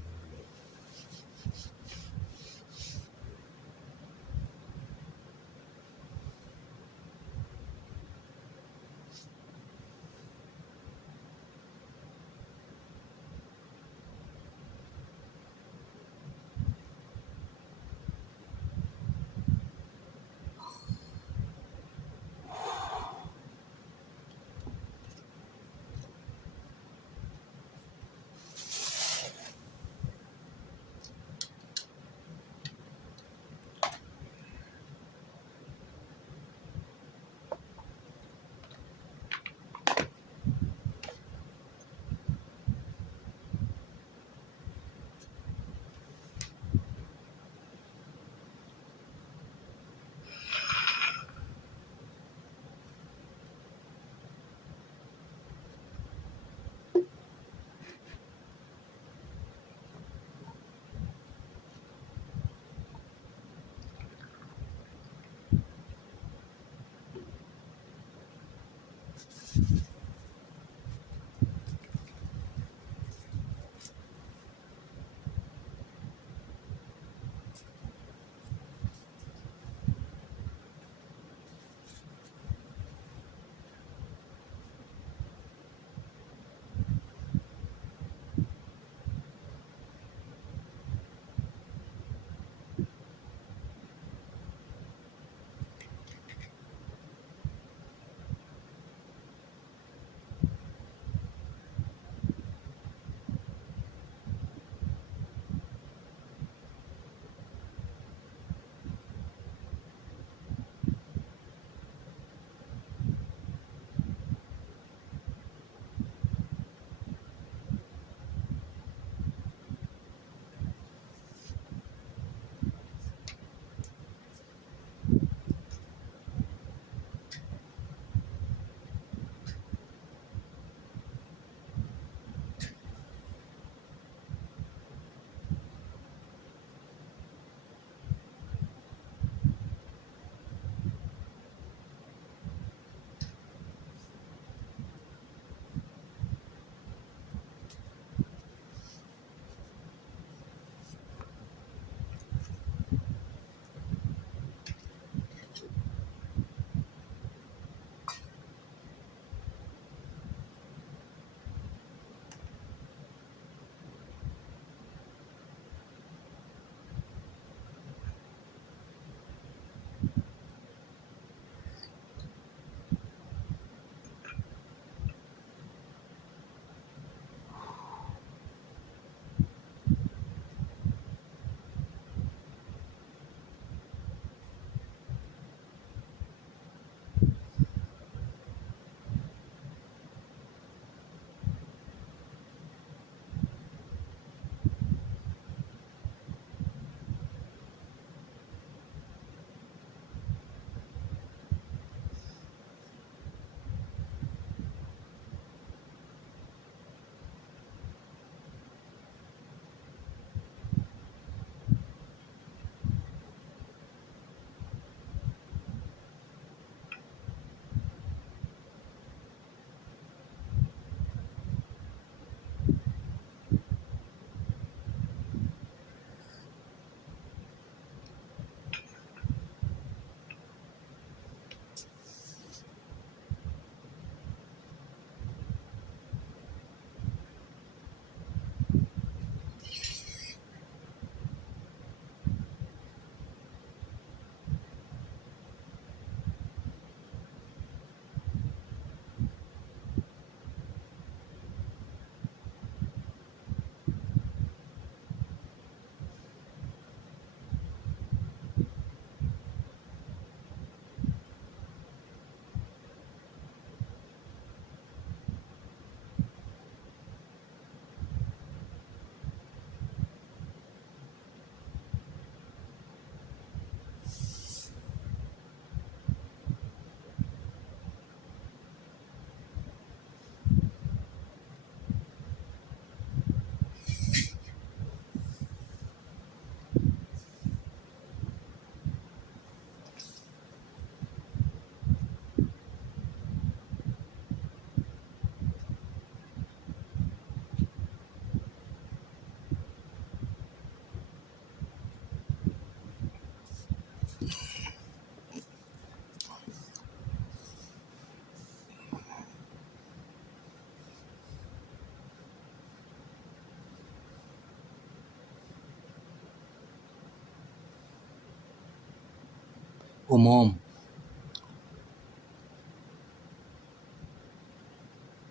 Oh, mom,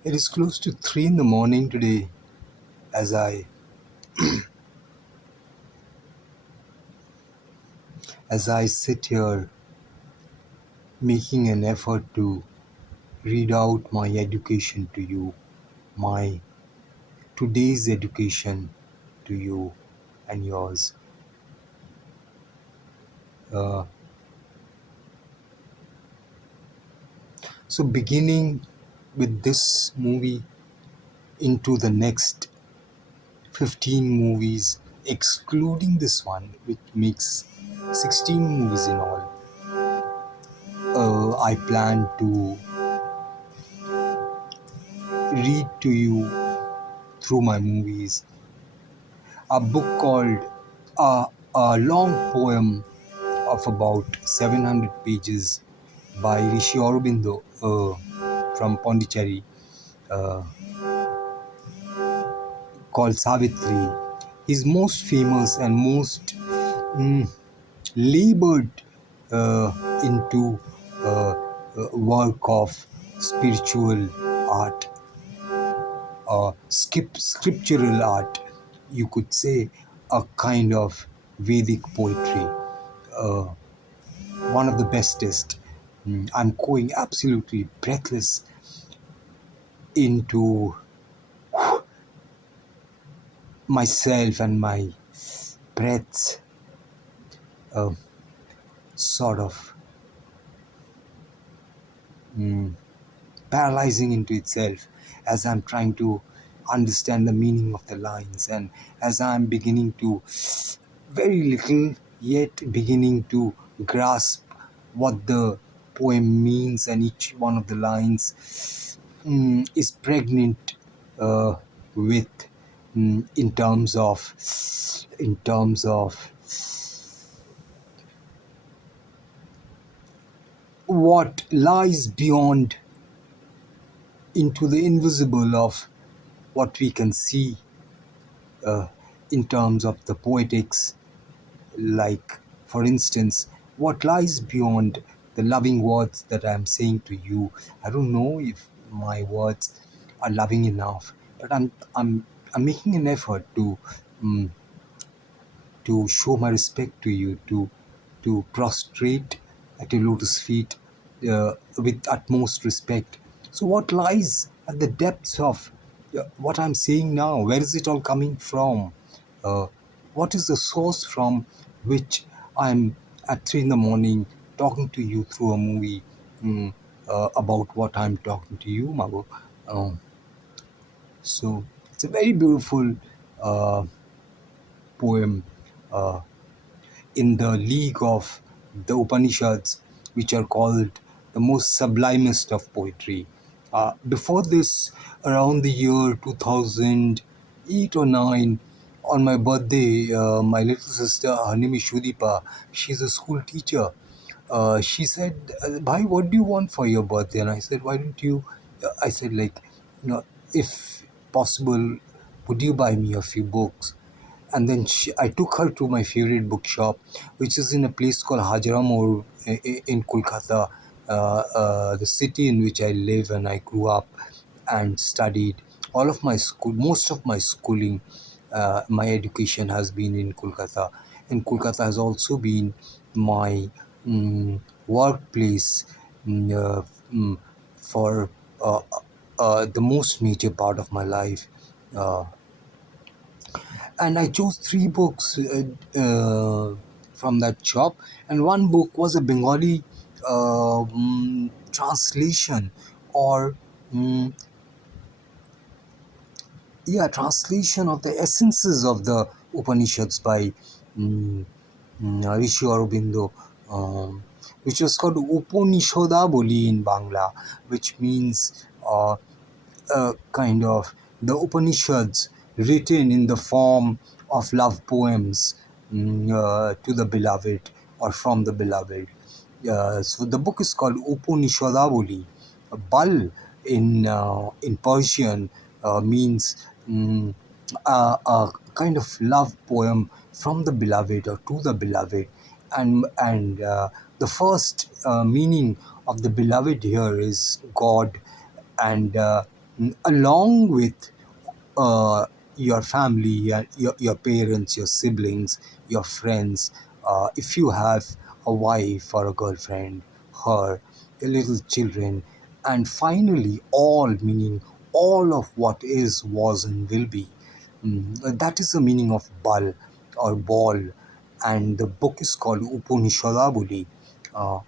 it is close to 3 in the morning today as I sit here making an effort to read out my education to you, my today's education to you and yours. Uh, so, beginning with this movie into the next 15 movies, excluding this one, which makes 16 movies in all, I plan to read to you through my movies a book called a long poem of about 700 pages by Rishi Aurobindo from Pondicherry uh, called Savitri. His most famous and most labored into work of spiritual art, scriptural art, you could say, a kind of Vedic poetry, uh, one of the bestest. I'm going absolutely breathless into myself and my breath uh, sort of paralyzing into itself as I'm trying to understand the meaning of the lines, and as I'm beginning to very little yet beginning to grasp what the poem means, and each one of the lines is pregnant uh, with in terms of what lies beyond into the invisible of what we can see uh, in terms of the poetics, like, for instance, what lies beyond the loving words that I'm saying to you. I don't know if my words are loving enough, but I'm making an effort um, to show my respect to you, to prostrate at your lotus feet with utmost respect. So, what lies at the depths of what I'm saying now? Where is it all coming from? Uh, what is the source from which I'm at 3 in the morning talking to you through a movie about what I'm talking to you, Mago? Um, so, it's a very beautiful uh, poem. Uh, in the league of the Upanishads, which are called the most sublimest of poetry. Before this, around the year 2008 or 9, on my birthday, my little sister, her name is Shudipa, she's a school teacher. She said, "Bhai, what do you want for your birthday?" And I said, "Why don't you?" I said, like, if possible, would you buy me a few books? And then I took her to my favorite bookshop, which is in a place called Hajaramur in Kolkata, the city in which I live and I grew up and studied. All of my school, most of my schooling, my education has been in Kolkata, and Kolkata has also been my workplace uh, mm, for the most major part of my life. Uh, and I chose three books from that shop, and one book was a Bengali translation, or mm, translation of the essences of the Upanishads by mm, Rishi Aurobindo, which was called Upanishodaboli in Bangla, which means kind of the Upanishads written in the form of love poems to the beloved or from the beloved. So the book is called Upanishadavali. Bal in Persian means a kind of love poem from the beloved or to the beloved, And the first meaning of the beloved here is God, and along with uh, your family, your parents, your siblings, your friends, if you have a wife or a girlfriend, her, your little children, and finally all, meaning all of what is, was, and will be. That is the meaning of Bal or Ball, and the book is called Upanishadabuli. Uh,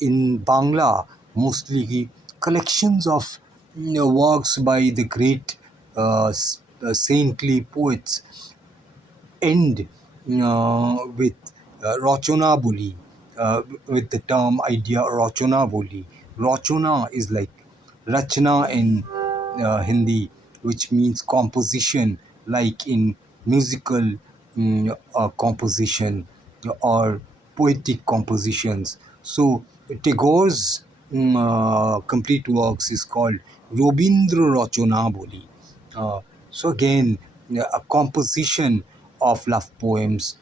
in Bangla, mostly collections of works by the great saintly poets end with Rachana Boli, with the term idea Rachana Boli. Rachana is like Rachna in Hindi, which means composition, like in musical composition or poetic compositions. So Tagore's complete works is called Robindra Rachana Boli. Uh, so again, a composition of love poems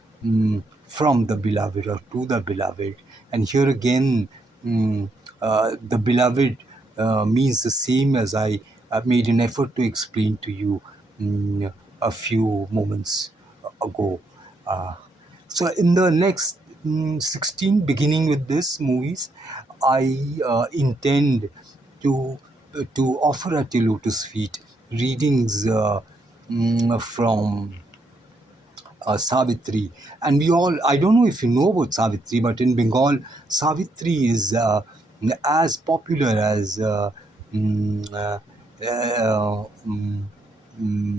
from the beloved or to the beloved, and here again, mm, the beloved means the same as I made an effort to explain to you a few moments ago. Uh, so in the next 16, beginning with this movies, I intend to offer at your lotus feet readings from Savitri. And we all, I don't know if you know about Savitri, but in Bengal, Savitri is as popular as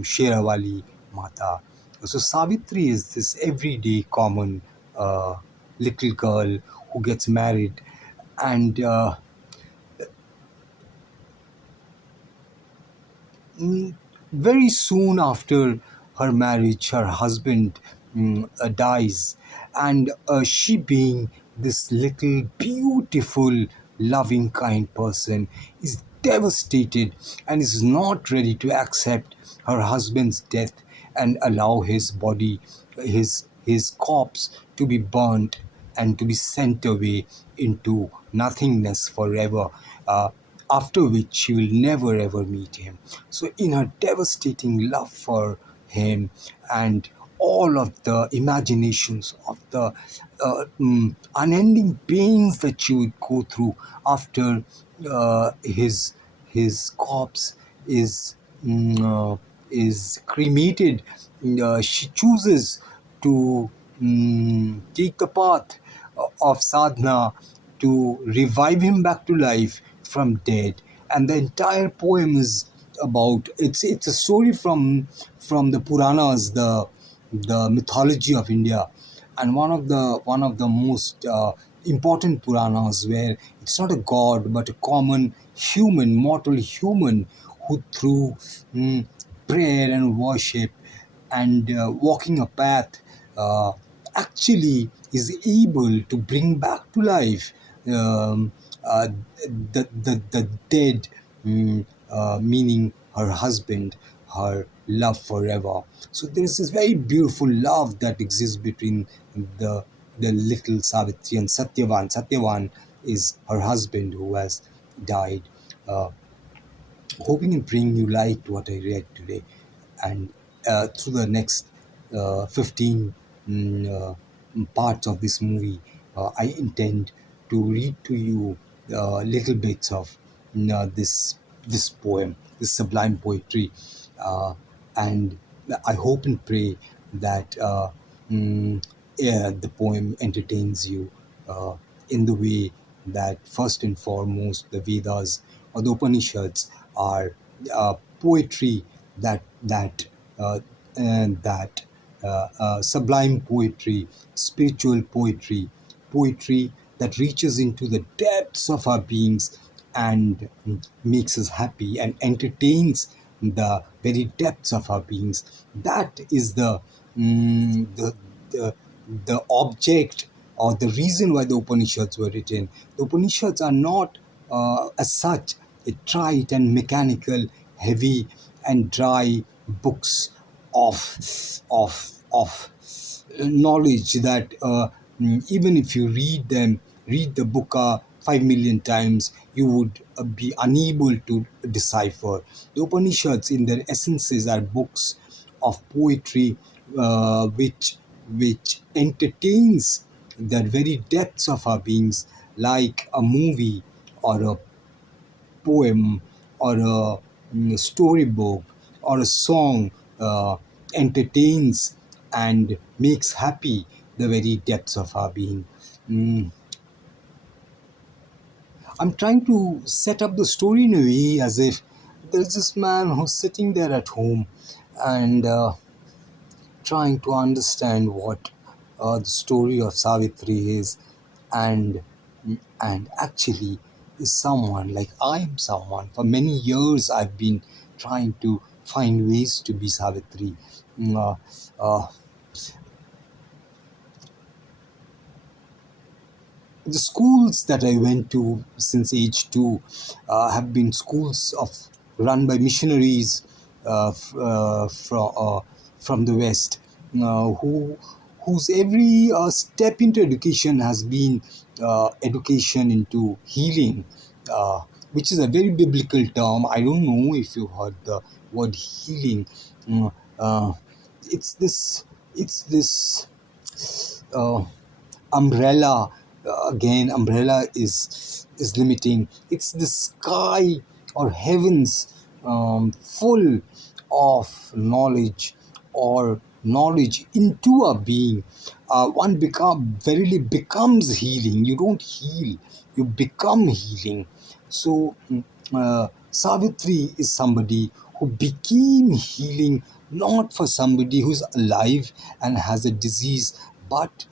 Sherawali Mata. So Savitri is this everyday common uh, little girl who gets married, and Mm, very soon after her marriage, her husband dies, and she, being this little beautiful, loving, kind person, is devastated and is not ready to accept her husband's death and allow his body, his corpse, to be burnt and to be sent away into nothingness forever. After which she will never ever meet him. So, in her devastating love for him and all of the imaginations of the unending pains that she would go through after his corpse is is cremated, she chooses to take the path of sadhana to revive him back to life from dead. And the entire poem is about, it's a story from the Puranas, the mythology of India, and one of the most important Puranas, where it's not a god but a common human, mortal human, who through prayer and worship and walking a path uh, actually is able to bring back to life um, uh, the dead, meaning her husband, her love forever. So there is this very beautiful love that exists between the the little Savitri and Satyavan. Satyavan is her husband who has died. Uh, Hoping and praying you liked what I read today. And through the next 15 parts of this movie, I intend to read to you little bits of this poem, this sublime poetry. Uh, and I hope and pray that yeah, the poem entertains you uh, in the way that, first and foremost, the Vedas or the Upanishads are poetry uh, that sublime poetry, spiritual poetry, poetry that reaches into the depths of our beings and makes us happy and entertains the very depths of our beings. That is mm, the, the, the object or the reason why the Upanishads were written. The Upanishads are not, as such, a trite and mechanical, heavy and dry books of knowledge that Even if you read the book 5 million times, you would be unable to decipher. The Upanishads, in their essences, are books of poetry, which entertains the very depths of our beings, like a movie or a poem or a storybook or a song entertains and makes happy the very depths of our being. Mm, I'm trying to set up the story in a way as if there's this man who's sitting there at home and trying to understand what the story of Savitri is, and actually is someone like I am someone. For many years, I've been trying to find ways to be Savitri. Mm, Uh, uh, the schools that I went to since age 2 have been schools of run by missionaries from the West, whose every step into education has been education into healing, uh, which is a very biblical term. I don't know if you heard the word healing. Mm, uh, it's this. It's this. Uh, umbrella. Again, umbrella is limiting. It's the sky or heavens, full of knowledge, or knowledge into a being. One become verily becomes healing. You don't heal, you become healing. So Savitri is somebody who became healing, not for somebody who's alive and has a disease, but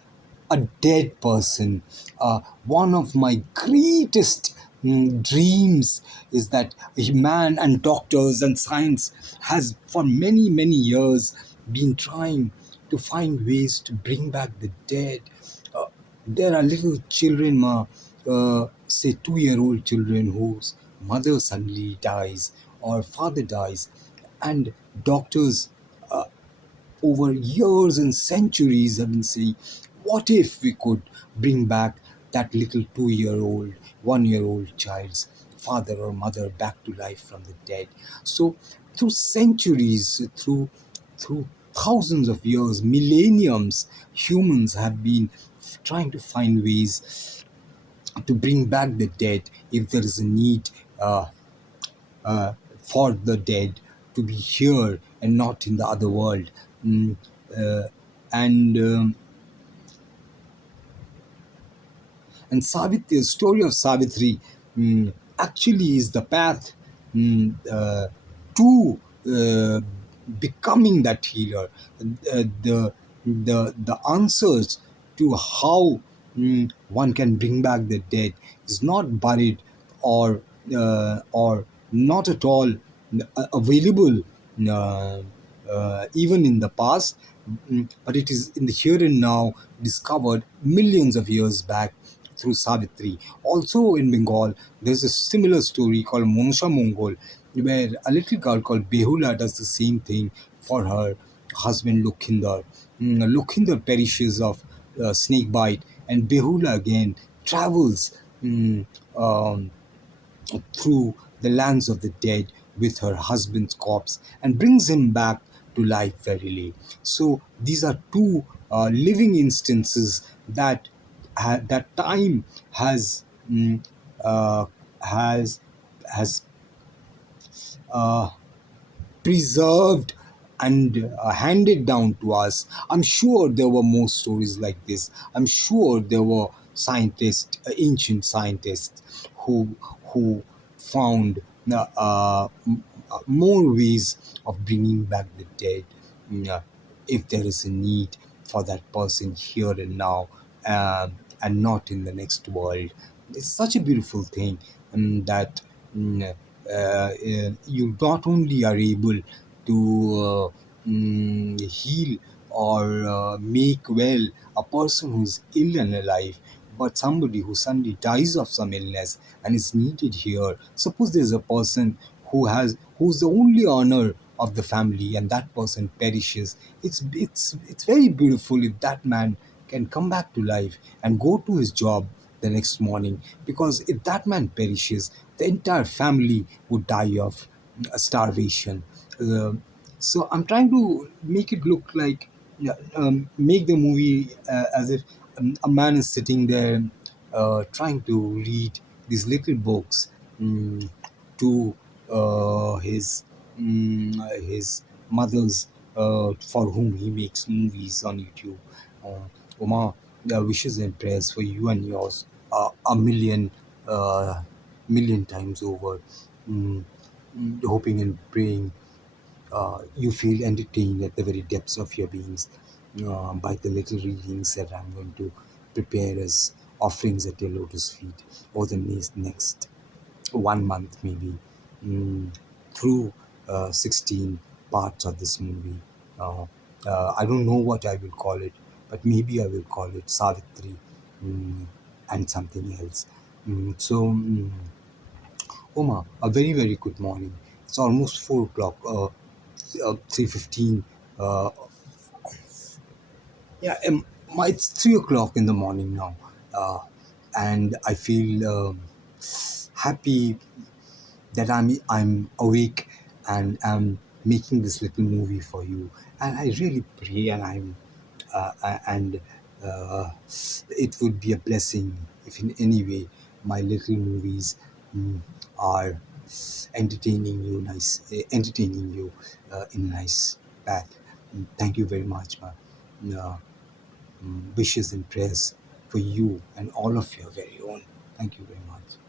a dead person. One of my greatest dreams is that man and doctors and science has for many, many years been trying to find ways to bring back the dead. Uh, there are little children, say 2-year-old children, whose mother suddenly dies or father dies, and doctors over years and centuries have been saying, what if we could bring back that little 2-year-old, 1-year-old child's father or mother back to life from the dead? So, through centuries, through thousands of years, millenniums, humans have been trying to find ways to bring back the dead if there is a need uh, for the dead to be here and not in the other world. Mm, uh, and Savitri, the story of Savitri, actually is the path to becoming that healer. The answers to how one can bring back the dead is not buried or not at all available uh, even in the past, but it is in the here and now, discovered millions of years back through Savitri. Also in Bengal, there's a similar story called Monasha Mongol, where a little girl called Behula does the same thing for her husband Lokhinder. Lokhinder perishes of snake bite, and Behula again travels um, through the lands of the dead with her husband's corpse and brings him back to life verily. So these are two living instances that time has uh, has has uh, preserved and handed down to us. I'm sure there were more stories like this. I'm sure there were scientists, ancient scientists, who found more ways of bringing back the dead, if there is a need for that person here and now, and not in the next world. It's such a beautiful thing, that mm, you not only are able to heal or make well a person who is ill and alive, but somebody who suddenly dies of some illness and is needed here. Suppose there's a person who's the only honor of the family, and that person perishes. It's very beautiful if that man can come back to life and go to his job the next morning. Because if that man perishes, the entire family would die of starvation. Uh, so I'm trying to make it look like, yeah, make the movie as if a man is sitting there trying to read these little books, mm, to his mother's, for whom he makes movies on YouTube. Omar, wishes and prayers for you and yours, a uh, million times over. Mm, Hoping and praying you feel entertained at the very depths of your beings by the little readings that I'm going to prepare as offerings at your lotus feet over the next 1 month, maybe, mm, through 16 parts of this movie. Uh, I don't know what I will call it, but maybe I will call it Savitri, mm, and something else. Oma, a very, very good morning. It's almost 4 o'clock, 3:15. Uh, yeah, it's 3 o'clock in the morning now. Uh, and I feel happy that I'm awake and I'm making this little movie for you. And I really pray, and uh, it would be a blessing if in any way my little movies, mm, are entertaining you in a nice path. Thank you very much, ma. Uh, Wishes and prayers for you and all of your very own. Thank you very much.